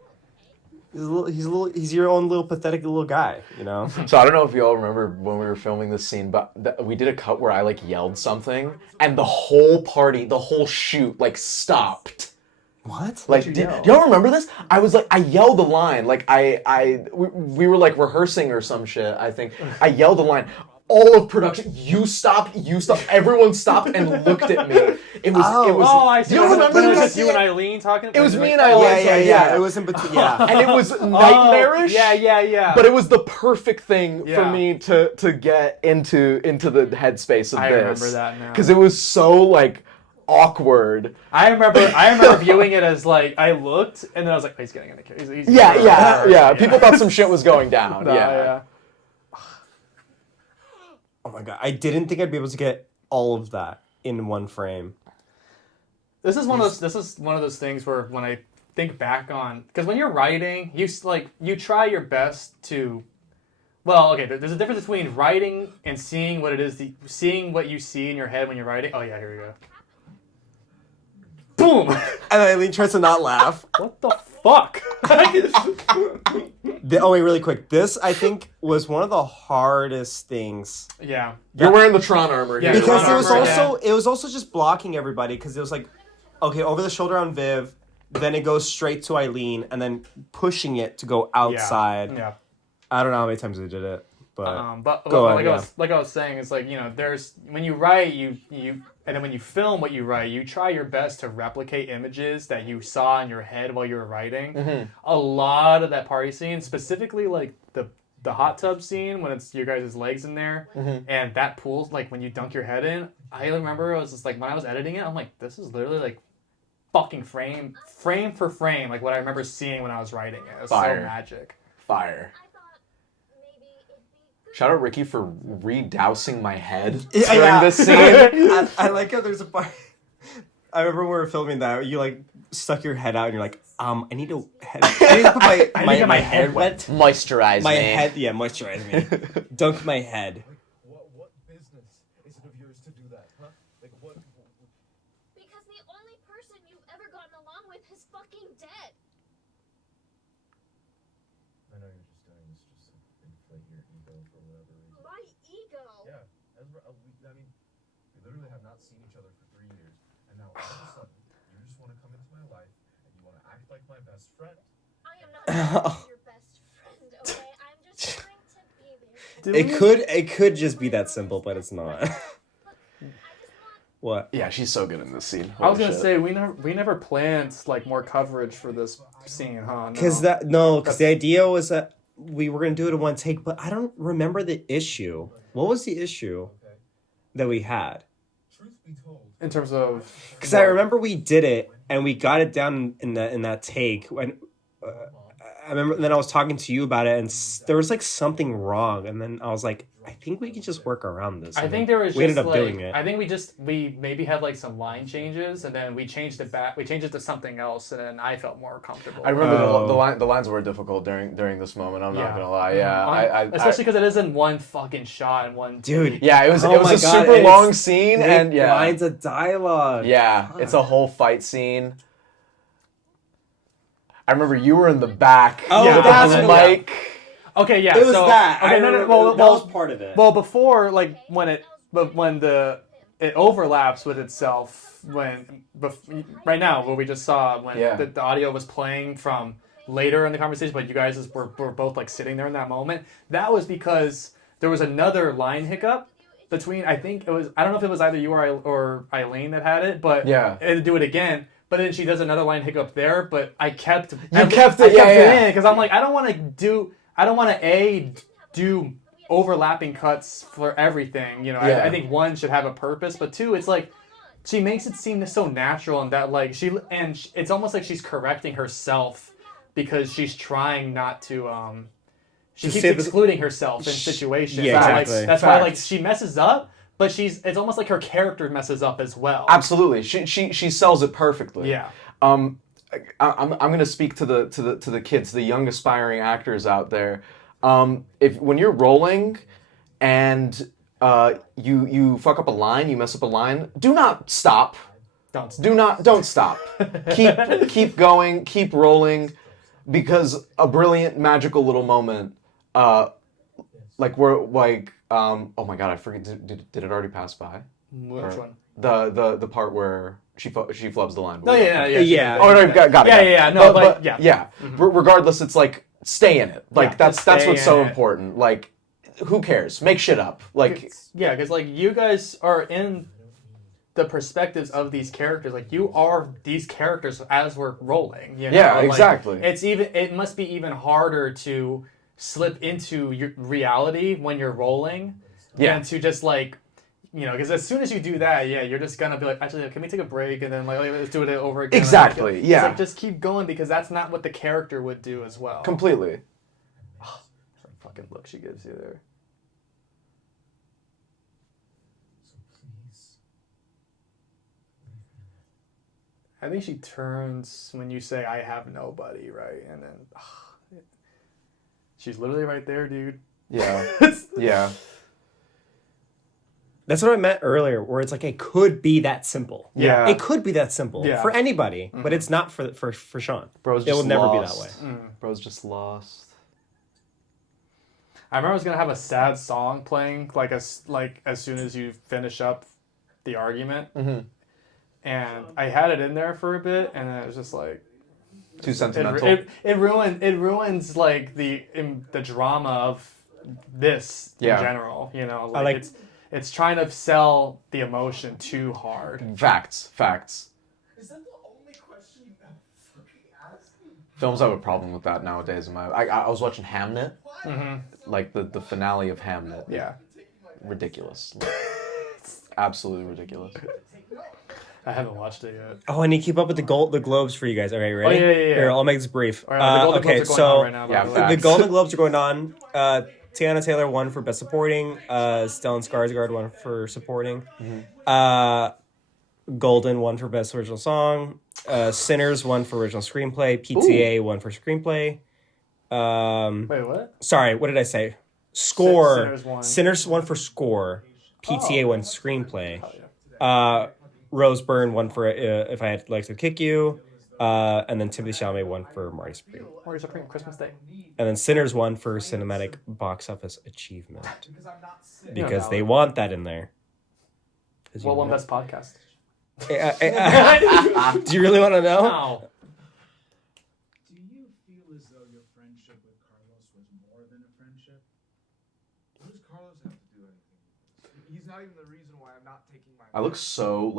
he's your own little pathetic little guy, you know. So I don't know if you all remember when we were filming this scene, but we did a cut where I like yelled something, and the whole party, the whole shoot, like stopped. What? Like, you do yell? y'all remember this? I was like, I yelled the line. Like, we were like rehearsing or some shit, I think. I yelled the line. All of production, you stop. Everyone stopped and looked at me. It was. Oh, I see. Do you remember It was this? just you and Eileen talking? It was me and Oh, Eileen. Yeah. It was in between. Yeah. And it was nightmarish. Yeah. But it was the perfect thing for Yeah. me to get into the headspace of I this. remember that now. Because it was so like awkward. I remember viewing it as like I looked and then I was like, oh, he's getting in the case. Yeah. People thought some shit was going down. No, yeah. Oh my god, I didn't think I'd be able to get all of that in one frame. This is one of those things where when I think back on, because when you're writing, you try your best to Well, okay, there's a difference between writing and seeing what it is, seeing what you see in your head when you're writing. Oh, yeah, here we go. Boom! And Eileen tries to not laugh. What the fuck? Oh, wait, really quick. This, I think, was one of the hardest things. Yeah. You're wearing the Tron armor. Yeah, here. Because Tron armor, it was also just blocking everybody, because it was like, okay, over the shoulder on Viv, then it goes straight to Eileen, and then pushing it to go outside. Yeah. I don't know how many times they did it, but Go ahead, yeah. like I was saying, it's like, there's when you write, you and then when you film what you write, you try your best to replicate images that you saw in your head while you were writing. Mm-hmm. A lot of that party scene, specifically like the hot tub scene when it's your guys' legs in there, and that pool, like when you dunk your head in. I remember I was just like, when I was editing it, I'm like, this is literally like fucking frame for frame, like what I remember seeing when I was writing it. It was Fire. so magic. Fire. Shout out Ricky for redousing my head Yeah, during yeah. this scene. I like how there's a part. I remember when we were filming that, you like stuck your head out and you're like, I need to put my head wet. Moisturize My me. head, yeah, moisturize me. Dunk my head. What business is it of yours to do that, huh? Like, what? Because the only person you've ever gotten along with is fucking dead. I know you're just doing this just to inflate your ego for whatever reason. My ego. Yeah, Ezra, I mean, we literally have not seen each other for 3 years, and now all of a sudden, you just want to come into my life, and you want to act like my best friend. I am not your best friend, okay? I'm just trying to be there. It could just be that simple, but it's not. Look, I just want What? Yeah, she's so good in this scene. I was Holy gonna shit. say we never planned like more coverage for this scene, huh? Because the idea was that we were gonna do it in one take, but I don't remember the issue. What was the issue that we had? Truth be told, in terms of Because I remember we did it and we got it down in that take. When I remember, then I was talking to you about it, and there was like something wrong, and then I was like, I think we can just work around this. I And think there was we just ended up like doing it. I think we maybe had like some line changes and then we changed it back. We changed it to something else and then I felt more comfortable. I remember Oh. the lines were difficult during this moment. I'm not Yeah. gonna lie. Yeah, Especially because it is in one fucking shot and one Dude. take. yeah, it was Oh it was my a God, super it's long scene Big and yeah, lines of dialogue. yeah, it's a whole fight scene. I remember you were in the back Oh, Yeah. with that's the what it mic. Okay, yeah. It was so, that. Okay, I no, no, remember well, that was part of it. well, before like when it overlaps with itself right now what we just saw when Yeah. the audio was playing from later in the conversation, but you guys were both like sitting there in that moment. That was because there was another line hiccup between I don't know if it was either you or Eileen that had it, but Yeah. and do it again. But then she does another line hiccup there, but I kept kept I it, kept yeah, it yeah. in because I'm like I don't want to do overlapping cuts for everything. You know, Yeah. I think one should have a purpose, but two, it's like she makes it seem so natural and that like it's almost like she's correcting herself because she's trying not to she To keeps say the- excluding herself in situations. Yeah, So, like, exactly. that's why like Facts. she messes up, but it's almost like her character messes up as well. Absolutely, she sells it perfectly. Yeah. I'm gonna speak to the kids, the young aspiring actors out there. If when you're rolling, and you fuck up a line, you mess up a line, do not stop. Don't stop. keep going, keep rolling, because a brilliant magical little moment, oh my god, I forget. Did it already pass by? Which one? The part where she flubs the line. No, yeah. Yeah. Oh no, got it. Yeah. No, but yeah. Yeah. Regardless, it's like stay in it. Like Yeah, that's just that's stay what's so in it. important. Like, who cares? Make shit up. Like, Yeah, because like you guys are in the perspectives of these characters. Like you are these characters as we're rolling. You know? Yeah, Like, exactly. it must be even harder to slip into your reality when you're rolling than to just like. You know, because as soon as you do that, yeah, you're just gonna be like, actually, can we take a break and then like let's do it over again. Exactly, It's yeah. like just keep going because that's not what the character would do as well. completely. Her fucking look she gives you there. so please. I think she turns when you say I have nobody, right? And then she's literally right there, dude. Yeah. Yeah. That's what I meant earlier, where it's like it could be that simple. Yeah. It could be that simple Yeah. for anybody, but it's not for Sean. Bro's It just will never be that lost. way. Bro's just lost. I remember I was gonna have a sad song playing as soon as you finish up the argument, and I had it in there for a bit, and then it was just like Too sentimental. it ruins like the drama of this in general. You know, like it's trying to sell the emotion too hard. Facts. Is that the only question you ever fucking asked me? Films have a problem with that nowadays. I was watching Hamnet, like the finale of Hamnet. Yeah, Ridiculous. Absolutely ridiculous. I haven't watched it yet. Oh, I need to keep up with the Globes for you guys. Okay, ready? yeah. Here, I'll make this brief. All right, the Golden okay, Globes are going so on right now, by the way. the Golden Globes are going on. Tiana Taylor won for Best Supporting. Stellan Skarsgård won for Supporting. Golden won for Best Original Song. Sinners won for Original Screenplay. PTA won for Screenplay. Wait, what? Sorry, what did I say? Score. Sinners won. Sinners won for Score. PTA won Screenplay. Oh, yeah. Rose Byrne won for If I Had Legs to Kick You. And then Timothée Chalamet won for Marty Supreme. Marty Supreme, Christmas Day. And then Sinners won for Cinematic Box Office Achievement. Because I'm not sick. Because they want that in there. What won Best Podcast? Do you really want to know? Wow. Do you feel as though your friendship with Carlos was more than a friendship? What does Carlos have to do anything with this? He's not even the reason why I'm not taking my. I look so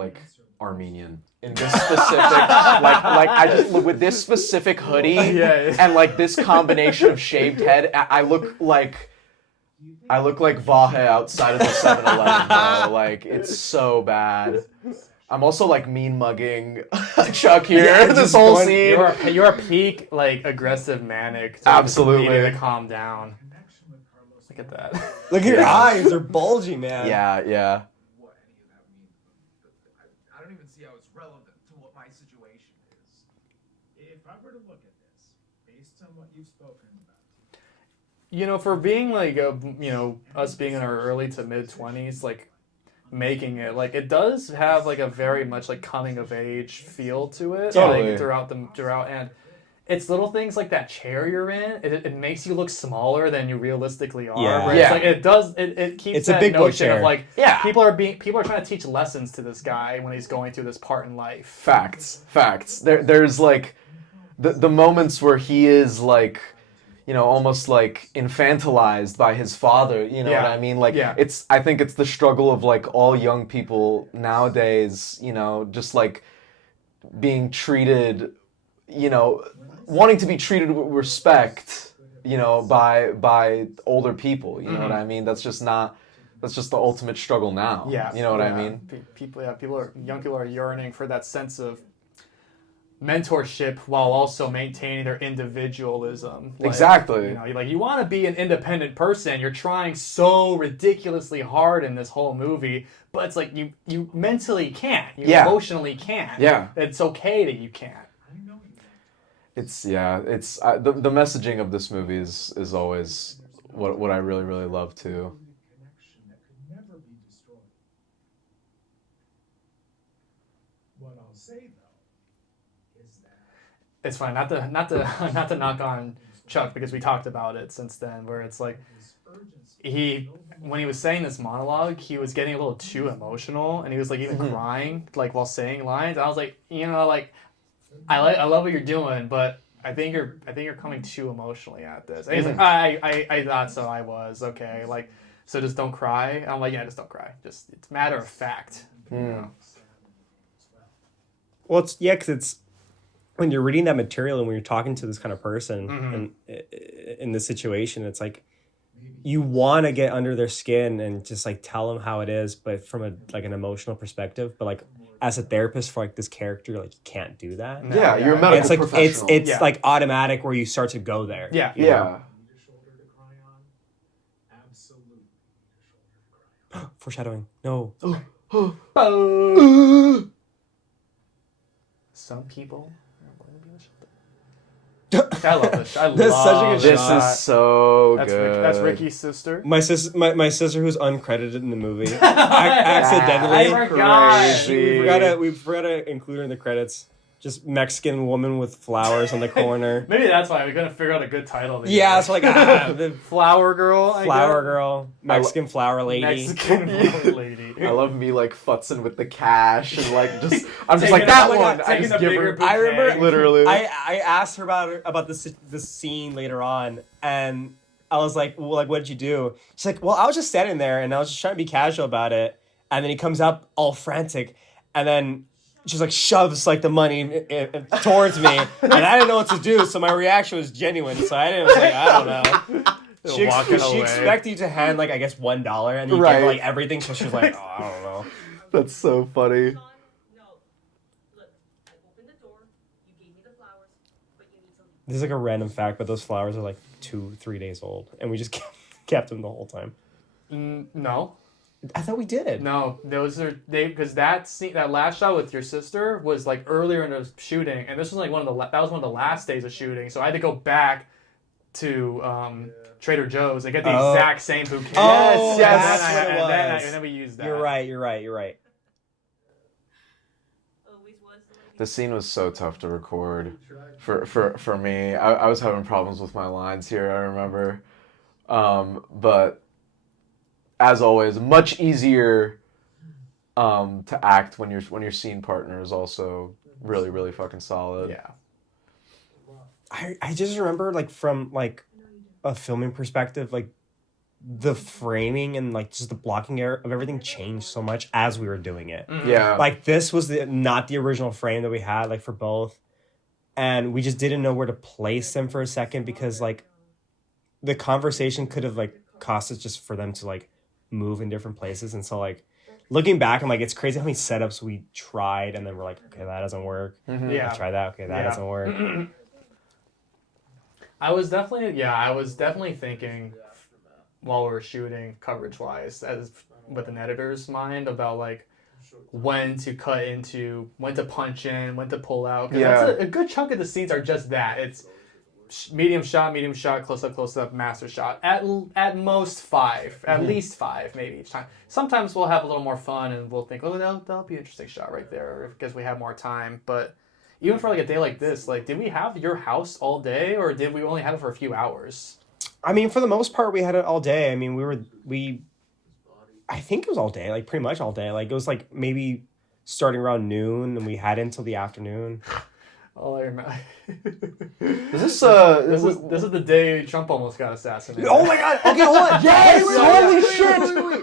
Armenian in this specific I just look with this specific hoodie and this combination of shaved head. I look like Vahe outside of the 7-Eleven, bro. It's so bad. I'm also mean mugging Chuck here. This whole scene. You're a peak aggressive manic. Absolutely. Needing to calm down. Look at that. Look at your eyes. They're bulgy, man. Yeah. What any of that means. I don't even see how it's relevant to what my situation is. If I were to look at this, based on what you've spoken about, You know, for being us being in our early to mid 20s, making it it does have a very much coming of age feel to it. Totally. Throughout and it's little things like that chair you're in. It makes you look smaller than you realistically are. Yeah. Where it keeps It's a that big boy notion chair. of people are trying to teach lessons to this guy when he's going through this part in life. Facts. There's the moments where he is almost infantilized by his father, you know what I mean? I think it's the struggle of all young people nowadays, just being treated, wanting to be treated with respect, by older people, you know what I mean? That's just the ultimate struggle now. Yeah. You know what I mean? Young people are yearning for that sense of mentorship while also maintaining their individualism. Exactly. You want to be an independent person. You're trying so ridiculously hard in this whole movie, but it's you mentally can't. You emotionally can't. Yeah. It's okay that you can't. It's the messaging of this movie is always what I really, really love too. connection that could never be destroyed. What I'll say though is that It's fine. Not to knock on Chuck because we talked about it since then. Where it's this urgency when he was saying this monologue, he was getting a little too emotional, and he was even crying while saying lines. And I was I love what you're doing, but I think you're coming too emotionally at this. And he's I thought so. I was okay. So just don't cry. And I'm yeah, just don't cry. Just it's matter of fact. You know? Well, because it's when you're reading that material and when you're talking to this kind of person and in this situation, it's you want to get under their skin and just tell them how it is, but from an emotional perspective. But as a therapist for this character, you can't do that. No, Yeah, you're a medical It's professional. it's automatic where you start to go there. Yeah. Yeah. need a shoulder to cry on. Absolutely need a shoulder to cry on. Foreshadowing. No. Some people are going to be in the shelter. I love this. I That's love such a good This shot. is so That's good. That's Ricky's sister. My sister who's uncredited in the movie accidentally. I forgot. We forgot to include her in the credits. Just Mexican woman with flowers on the corner. Maybe that's why we couldn't figure out a good title. Yeah, it's like the Flower Girl. flower girl, Mexican flower lady. Mexican lady. I love me like futzing with the cash and like just I'm just Taking like it- that oh my one. God, I taking just the give bigger her. I remember Literally. I asked her about this scene later on, and I was like, well, like, what did you do? She's like, well, I was just standing there and I was just trying to be casual about it, and then he comes up all frantic, and then she's like shoves like the money towards me, and I didn't know what to do, so my reaction was genuine. So I didn't say I don't know. She away. expected you to hand like I guess $1, and you Right. gave her like everything. So she was like, oh, I don't know. That's so funny. Sean, no. Look, I opened the door. You gave me the flowers, but you need to leave. This is like a random fact, but those flowers are like 2-3 days old, and we just kept them the whole time. No. I thought we did. No, those are because that scene, that last shot with your sister was like earlier in the shooting, and this was like that was one of the last days of shooting. So I had to go back to Trader Joe's and get the Oh. exact same bouquet. Oh, yes, that's what it was. And then we used that. You're right. Always was the way The scene was so tough to record for me. I was having problems with my lines here, I remember. But as always, much easier to act when your scene partner is also really, really fucking solid. Yeah. I just remember like from like a filming perspective, like the framing and like just the blocking of everything changed so much as we were doing it. Yeah. Like this was not the original frame that we had like for both, and we just didn't know where to place them for a second because like the conversation could have like cost us just for them to like move in different places. And so like looking back, I'm like, it's crazy how many setups we tried and then we're like, okay, that doesn't work. Yeah. Try that. Okay, that doesn't work. I was definitely thinking while we were shooting coverage wise, as with an editor's mind about like when to cut into, when to punch in, when to pull out. Because that's a good chunk of the scenes are just that. It's medium shot, close up, master shot. At most 5, at least 5 maybe each time. Sometimes we'll have a little more fun and we'll think, oh, that'll be an interesting shot right there because we have more time. But even for like a day like this, like did we have your house all day or did we only have it for a few hours? I mean, for the most part, we had it all day. I mean, I think it was all day, like pretty much all day. Like it was like maybe starting around noon and we had it until the afternoon. All I remember. Is this This is the day Trump almost got assassinated. Oh my god! Okay, hold on. Yes! Wait, Holy wait.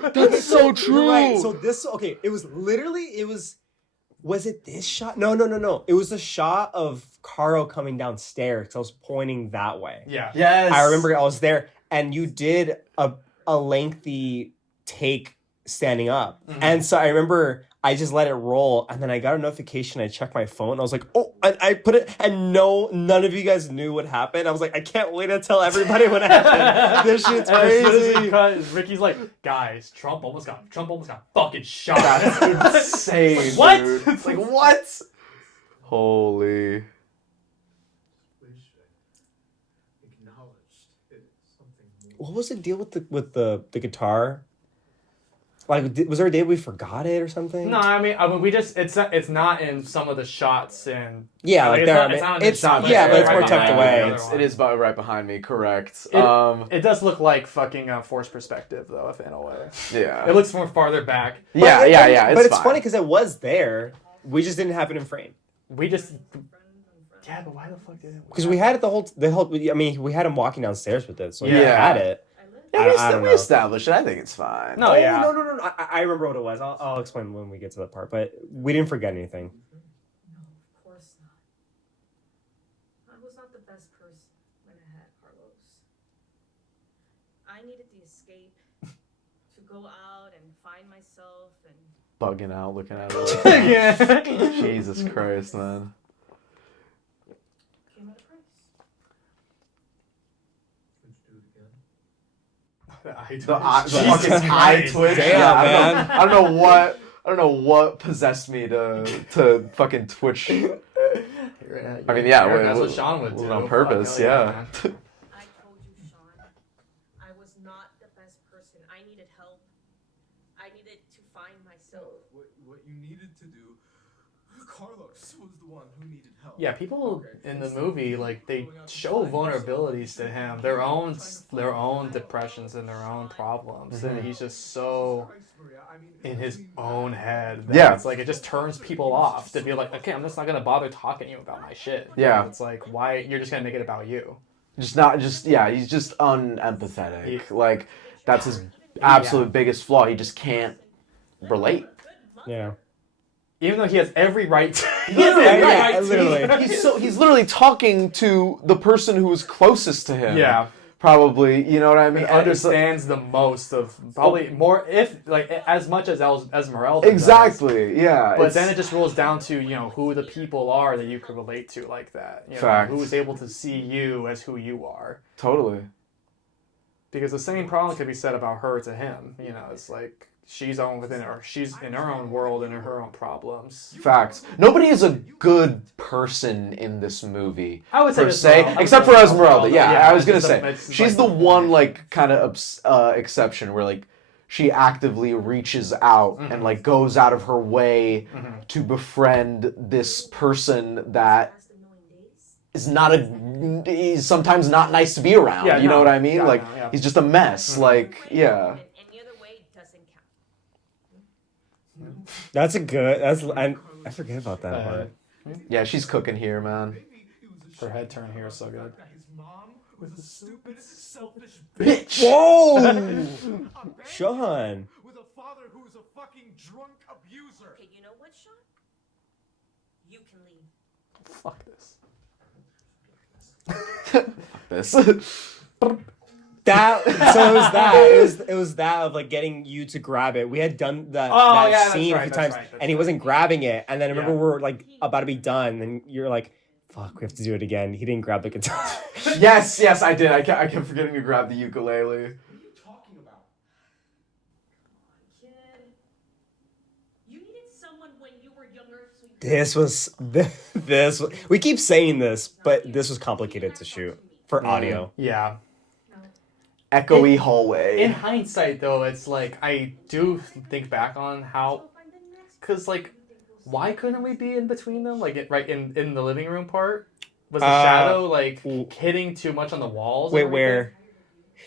shit! That's so true. You're right. So this, okay, it was it this shot? No. It was the shot of Caro coming downstairs. 'Cause I was pointing that way. Yeah. Yes. I remember I was there, and you did a lengthy take standing up, and so I remember I just let it roll, and then I got a notification. I checked my phone. And I was like, oh, I put it, and none of you guys knew what happened. I was like, I can't wait to tell everybody what happened. This shit's crazy. Ricky's like, guys, Trump almost got fucking shot. That's insane. What? Dude. It's like what? Holy. What was the deal with the guitar? Like, was there a day we forgot it or something? No, I mean, we just it's not in some of the shots and Yeah, like there. it's not in the It's shot, yeah, but it's right more tucked behind away. the other It one. is right behind me, correct. It does look like fucking forced perspective though, if in a way. Yeah. It looks more farther back. Yeah. But it's fine. funny because it was there. We just didn't have it in frame. We just yeah, but why the fuck did it? Because we had it the whole. I mean, we had him walking downstairs with it, so we Yeah. had it. I don't we know. established it. I think it's fine. No, yeah. No. I remember what it was. I'll explain when we get to that part. But we didn't forget anything. No, of course not. I was not the best person when I had Carlos. I needed the escape to go out and find myself and Bugging out, looking at it. Yeah. Jesus Christ, man. came at a price. The Jesus fucking eye Christ. twitch. Damn, Yeah, man. I don't know what possessed me to fucking twitch. Here I mean, yeah, that's what Sean would do. on purpose, Fuck, hell yeah. man. I told you, Sean, I was not the best person. I needed help. I needed to find myself. What you needed to do, Carlos was the one who needed help. Yeah, people in the movie, like, they show vulnerabilities to him, their own depressions and their own problems, and he's just so in his own head that Yeah. it's like it just turns people off to be like, okay, I'm just not gonna bother talking to you about my shit. Yeah. It's like, why you're just gonna make it about you? He's just unempathetic. Like, that's his absolute biggest flaw. He just can't relate. Yeah. Even though he has every right to. Literally. He's literally talking to the person who is closest to him. Yeah. Probably, you know what I mean? And understands the most of probably more, if like as much as Esmeralda Exactly, does. yeah. But then it just rolls down to, you know, who the people are that you can relate to like that. You know, Fact. who is able to see you as who you are. Totally. Because the same problem could be said about her to him. You know, it's like she's she's in her own world and in her own problems. Facts. Nobody is a good person in this movie. I would say per se, except for Esmeralda. Yeah, I was gonna say she's the one like kind of exception where like she actively reaches out and like goes out of her way to befriend this person that is sometimes not nice to be around. Yeah, you know no. what I mean? Yeah, Like no, yeah. he's just a mess. Like yeah. Any other way doesn't count. That's a good. I forget about that part. Yeah, she's cooking here, man. Her head turn here is so good. His mom was a stupid, selfish Bitch. Whoa, man Sean. with a father who was a fucking drunk abuser. Okay, you know what, Sean? You can leave. Fuck this. This. That so it was that of like getting you to grab it. We had done that that's scene right, a few that's times, right, that's and he wasn't grabbing it. And then I remember Yeah. we were like about to be done, and you're like, "Fuck, we have to do it again." He didn't grab the guitar. Yes, I did. I kept forgetting to grab the ukulele. What are you talking about? Kid, you needed someone when you were younger. So you This we keep saying this, but this was complicated to shoot for audio. Yeah. Echoey hallway. In hindsight, though, it's like I do think back on how, because like, why couldn't we be in between them? Like, in the living room part, was the shadow like hitting too much on the walls? Wait, and everything? where?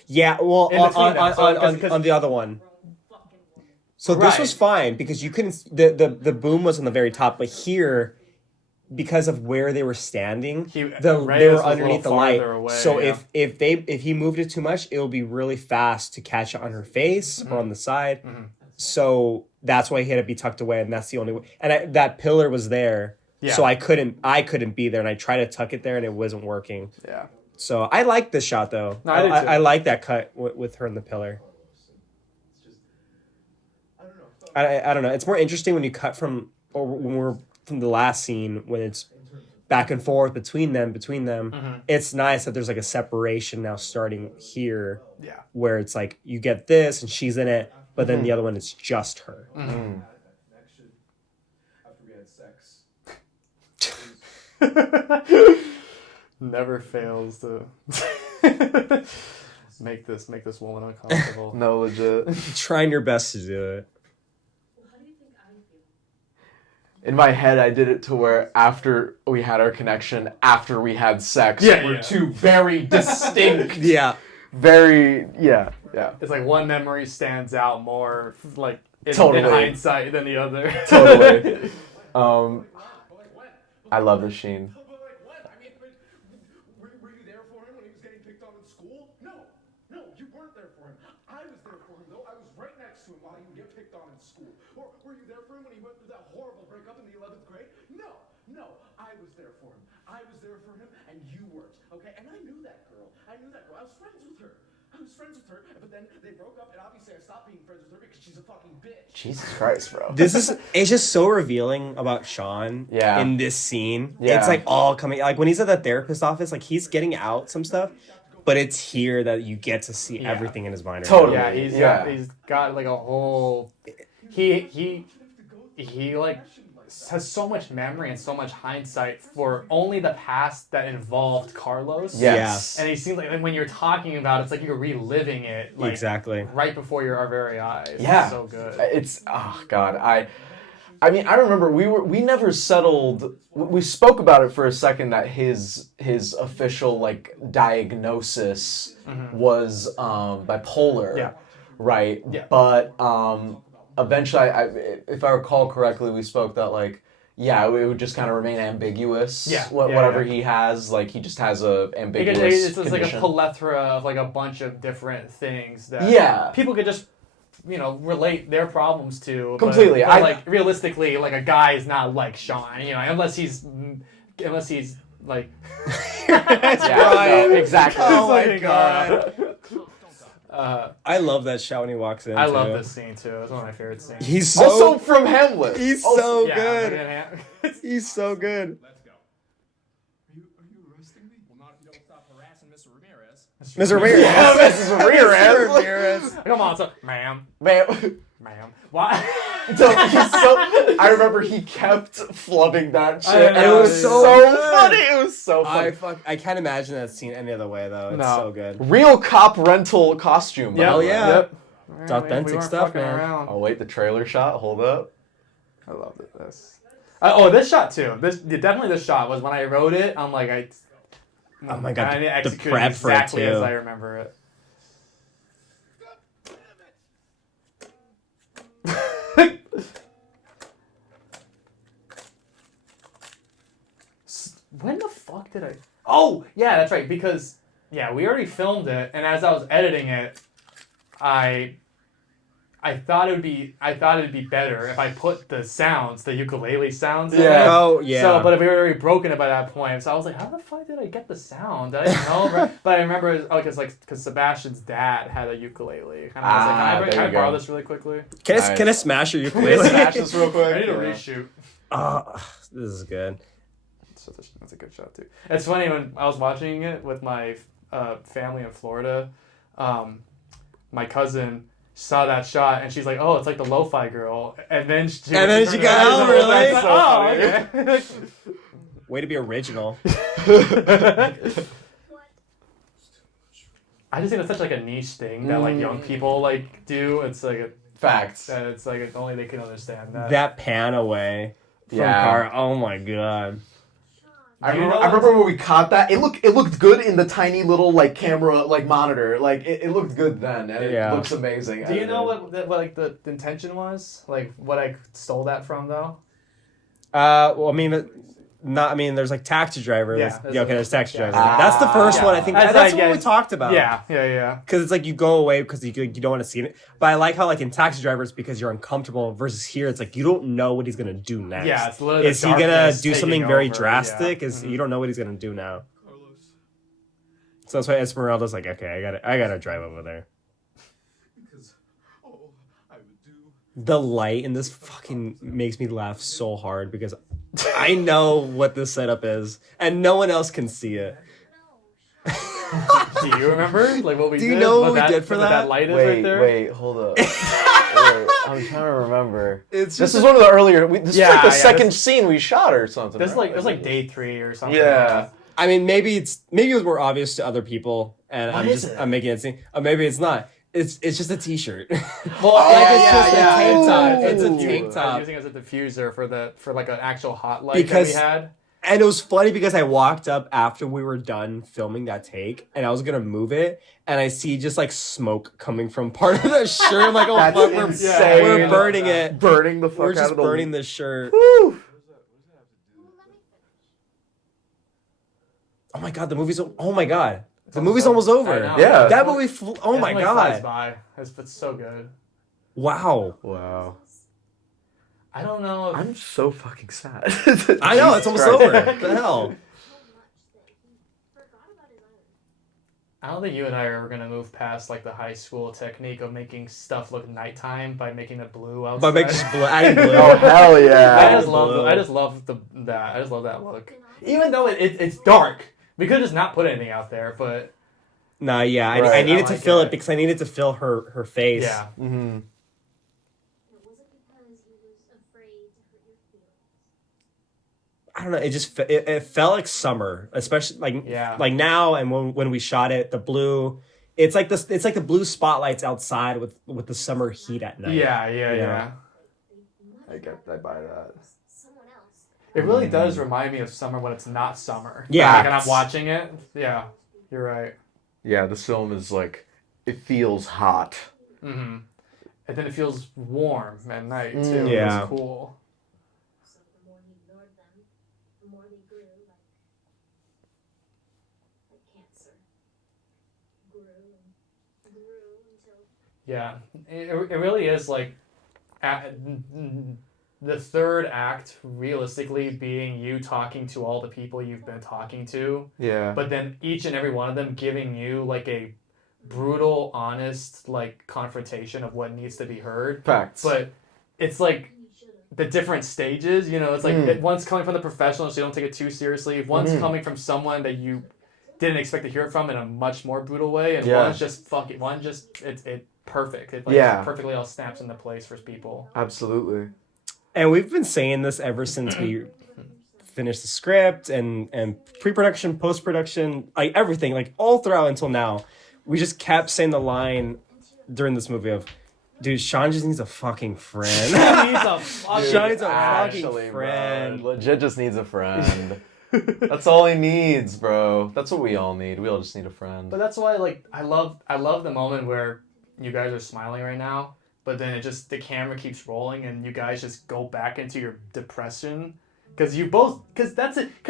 Yeah, well, In between them, so- on the other one. So this Right. was fine because you couldn't. The boom was on the very top, but here, because of where they were standing, they Reyes were was a underneath little the light. farther away, So yeah. if he moved it too much, it would be really fast to catch it on her face or on the side. So that's why he had to be tucked away, and that's the only way. And that pillar was there, Yeah. so I couldn't be there, and I tried to tuck it there, and it wasn't working. Yeah. So I like this shot though. No, I do too. I like that cut with her in the pillar. I don't know. It's more interesting when you cut from, or when we're from the last scene when it's back and forth between them. It's nice that there's like a separation now starting here, Yeah. where it's like you get this and she's in it, but then the other one it's just her. After we had sex. Never fails to make this woman uncomfortable. No, legit. Trying your best to do it. How do you think I feel? In my head, I did it to where after we had our connection, after we had sex, Yeah, were yeah. two very distinct, Yeah. very, yeah. It's like one memory stands out more like in Totally. hindsight than the other. Totally. I love the sheen. But like what? I mean, but were you there for him when he was getting picked on in school? No, you weren't there for him. I was there for him though. I was right next to him while he would get picked on in school. Or were you there for him when he went through that horrible breakup in the 11th grade? No, I was there for him. I was there for him, and you weren't. Okay, and I knew that girl. I was friends with her. But then they broke up, and obviously I stopped being friends with her because she's a fucking bitch. Jesus Christ, bro. It's just so revealing about Sean Yeah. in this scene. Yeah. It's like all coming, like when he's at the therapist office, like he's getting out some stuff, but it's here that you get to see everything in his mind. right Totally. now. Yeah, he's got like a whole. He like has so much memory and so much hindsight for only the past that involved Carlos. Yes. And he seems like when you're talking about it, it's like you're reliving it like, Exactly. right before our very eyes. Yeah. It's so good. It's oh god. I mean, I remember we never settled. We spoke about it for a second that his official like diagnosis was bipolar. Yeah. Right. Yeah. But eventually, if I recall correctly, we spoke that like yeah, it would just kind of remain ambiguous. Yeah. Whatever Yeah. he has, like he just has a ambiguous It's like a condition. plethora of like a bunch of different things that Yeah. people could just relate their problems to. Completely. But like realistically, like a guy is not like Sean, unless he's like Yeah, no, exactly. Oh my Like, god. I love that shot when he walks in. love too. this scene too. It's one of my favorite scenes. He's so Also from Hamlet. he's Also- so Yeah, good. look at him. He's so good. Let's go. Are you arresting me? Well, not if you don't stop harassing Mr. Ramirez. Mr. Ramirez. Yeah, Mrs. Ramirez. Ramirez. Come on, so ma'am. Man, Why? so he's so. I remember he kept flubbing that shit. I And it know, was dude. so good. funny. It was so funny. I can't imagine that scene any other way though. It's No. so good. Real cop rental costume. by Yep. the way. yeah. Yep. It's authentic We weren't stuff, fucking man. around. Oh wait, the trailer shot. Hold up. I loved this. This shot too. Definitely this shot was when I wrote it. I'm like Oh my God, I the executed prep for it, exactly as too. I remember it. When the fuck did I? Oh yeah, that's right. Because we already filmed it, and as I was editing it, I thought it'd be better if I put the sounds, the ukulele sounds. in Yeah. it. Oh yeah. So, but we were already broken it by that point. So I was like, how the fuck did I get the sound? I didn't know. Right? But I remember, because Sebastian's dad had a ukulele. And I was like, there can I you borrow go. this really quickly? Can I smash your Let's ukulele? smash this real quick. I need to Yeah. reshoot. This is good. That's a good shot too. It's funny when I was watching it with my family in Florida. My cousin saw that shot and she's like, "Oh, it's like the lo-fi girl," and then she got, "Oh, really?" That's so funny. okay. Way to be original. I just think it's such like a niche thing that like young people like do. It's like Facts. it's like only they can understand that. That pan away from Yeah. car. Oh my god. I You know remember, I remember when we caught that. It looked good in the tiny little like camera like monitor. Like it looked good then, and it Yeah. looks amazing. Do you know what like the intention was? Like what I stole that from though? Well, I mean, there's like Taxi Driver. Yeah. There's Taxi Yeah. Driver. That's the first yeah. one. I think That's that's like, what yeah. we talked about. Yeah. Because it's like you go away because you don't want to see it. But I like how like in Taxi Driver it's because you're uncomfortable versus here it's like you don't know what he's gonna do next. Yeah, it's literally Is the he gonna darkness do taking something very over, drastic? yeah. Is you don't know what he's gonna do now. So that's why Esmeralda's like, okay, I gotta drive over there. Because, I would do. The light in this fucking makes me laugh so hard because I know what this setup is and no one else can see it. Do you remember like what we Do did? you know What what we did for what that? light is right there? Wait, hold up. Wait, I'm trying to remember. It's This just is one of the earlier. This Yeah, is like the yeah, second this- scene we shot or something. This is right? like it was like day 3 or something. Yeah. I mean, maybe it was more obvious to other people, and What is it? I'm making it seem. Or maybe it's not. It's just a T-shirt. Well, it's just a tank top. Ooh. It's a I tank was top. using it as a diffuser for like an actual hot light Because- that we had. And it was funny because I walked up after we were done filming that take, and I was gonna move it, and I see just like smoke coming from part of the shirt. I'm like, oh That's fuck, insane. we're burning it. Burning the fuck We're out just of the. burning the shirt. Woo! Oh my god, the movie's. Oh my god, the movie's almost over. I know. Yeah. That movie. Oh It my only flies god. by. It's so good. Wow. Wow. I don't know. I'm so fucking sad. I know it's almost over. What the hell? I don't think you and I are ever gonna move past like the high school technique of making stuff look nighttime by making it blue outside. But make just adding blue. Oh hell I yeah! just love Blue. I just love that. I just love that look. Even though it's dark, we could just not put anything out there. But No, yeah, I Right. needed I to like fill it. it because I needed to fill her face. yeah, Mm-hmm. It wasn't because he was afraid to hurt your feelings. I don't know. It felt like summer, especially like now and when we shot it, the blue. It's like this. It's like the blue spotlights outside with the summer heat at night. Yeah. I buy that. Someone else. It really does remind me of summer when it's not summer. Yeah. Like, and I'm watching it. Yeah, you're right. Yeah, this film is like, it feels hot. Mm-hmm. And then it feels warm at night too. Yeah. It's cool. So the more he ignored them, the more they grew like cancer. Grew and grew until Yeah, it really is like the third act realistically being you talking to all the people you've been talking to, Yeah. but then each and every one of them giving you like a brutal, honest like confrontation of what needs to be heard. Facts. But it's like he should have. the different stages, you know, it's like one's coming from the professional, so you don't take it too seriously. One's coming from someone that you didn't expect to hear it from in a much more brutal way, and Yeah. one's just fucking it perfect. It perfectly all snaps into place for people. Absolutely. And we've been saying this ever since we finished the script and pre-production, post-production, like everything, like all throughout until now. We just kept saying the line during this movie of, dude, Sean just needs a fucking friend. He's a fucking Sean needs a Actually, fucking friend. bro, legit just needs a friend. That's all he needs, bro. That's what we all need. We all just need a friend. But that's why, like, I love the moment where you guys are smiling right now, but then the camera keeps rolling and you guys just go back into your depression. Because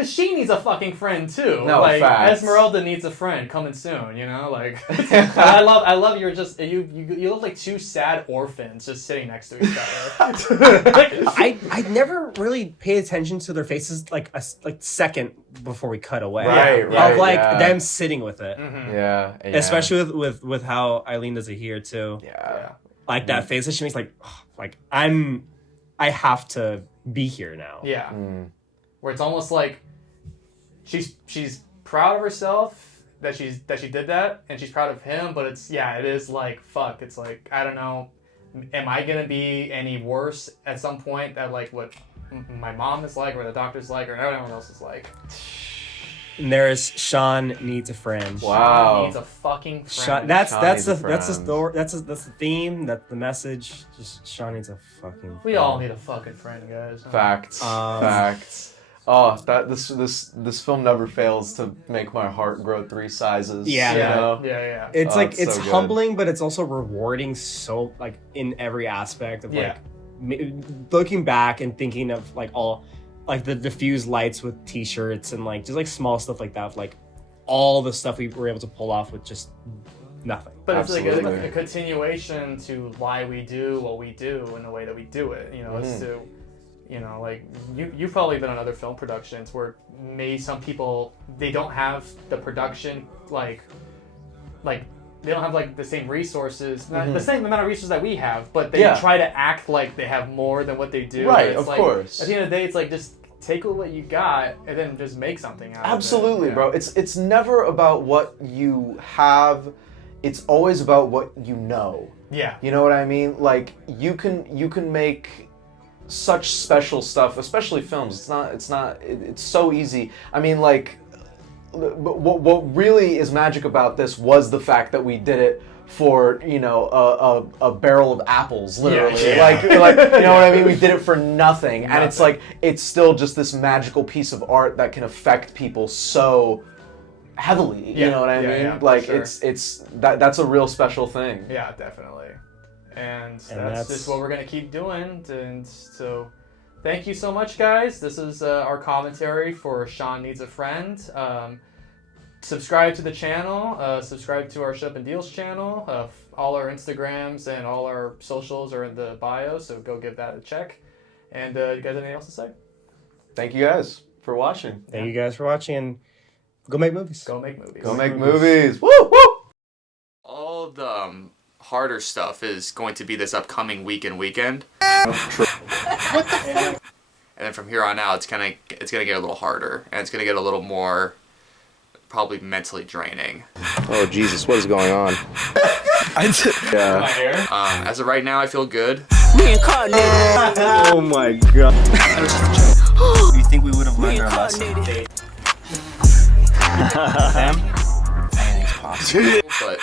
she needs a fucking friend too. No, like, facts. Esmeralda needs a friend coming soon, you know? Like, I love you're just, you look like two sad orphans just sitting next to each other. I never really paid attention to their faces like a second before we cut away. Right, Of like yeah. them sitting with it. Yeah. Especially with how Eileen does it here too. Yeah. Like that face that she makes, like I have to be here now. Yeah. Where it's almost like she's proud of herself that she did that, and she's proud of him, but it is like, fuck, it's like, I don't know, am I gonna be any worse at some point at like what my mom is like, or the doctor's like, or everyone else is like? And there's Sean needs a friend. Wow. He needs a fucking friend. That's the friend. that's the theme, that's the message. Just Sean needs a fucking friend. We all need a fucking friend, guys. Facts. Facts. Oh, this film never fails to make my heart grow 3 sizes. Yeah. You know? Yeah. It's Oh, like it's it's so good. humbling, but it's also rewarding. So like in every aspect of Yeah. looking back and thinking of like all like the diffused lights with T-shirts and like just like small stuff like that. Of, like all the stuff we were able to pull off with just nothing. But it's like Absolutely. a continuation to why we do what we do in the way that we do it. You know, it's to, you know, like you've probably been on other film productions where maybe some people, they don't have the production like they don't have like the same resources, not the same amount of resources that we have, but they try to act like they have more than what they do. Right, It's of like, course. At the end of the day, it's like just take what you got and then just make something out Absolutely, of it. bro. It's never about what you have. It's always about what you know. Yeah. You know what I mean? Like you can make such special stuff, especially films. It's so easy. I mean, like, but what really is magic about this was the fact that we did it for, you know, a barrel of apples, literally. Yeah. Like you know what I mean? We did it for nothing. And it's like, it's still just this magical piece of art that can affect people so heavily. You know what I mean? Yeah, for Like sure. that's a real special thing. Yeah, definitely. And that's just what we're going to keep doing. And so thank you so much, guys. This is our commentary for Sean Needs a Friend. Subscribe to the channel. Subscribe to our Ship and Deals channel. All our Instagrams and all our socials are in the bio, so go give that a check. And you guys have anything else to say? Thank you guys for watching. Thank you guys for watching, and go make movies. Go make movies. Go make movies. Woo woo! All the harder stuff is going to be this upcoming weekend. And then from here on out, it's gonna get a little harder, and it's gonna get a little more probably mentally draining. Oh Jesus, what is going on? Yeah. My hair? As of right now, I feel good. Oh my God. Do you think we would have learned our lesson? Sam? Anything's possible. But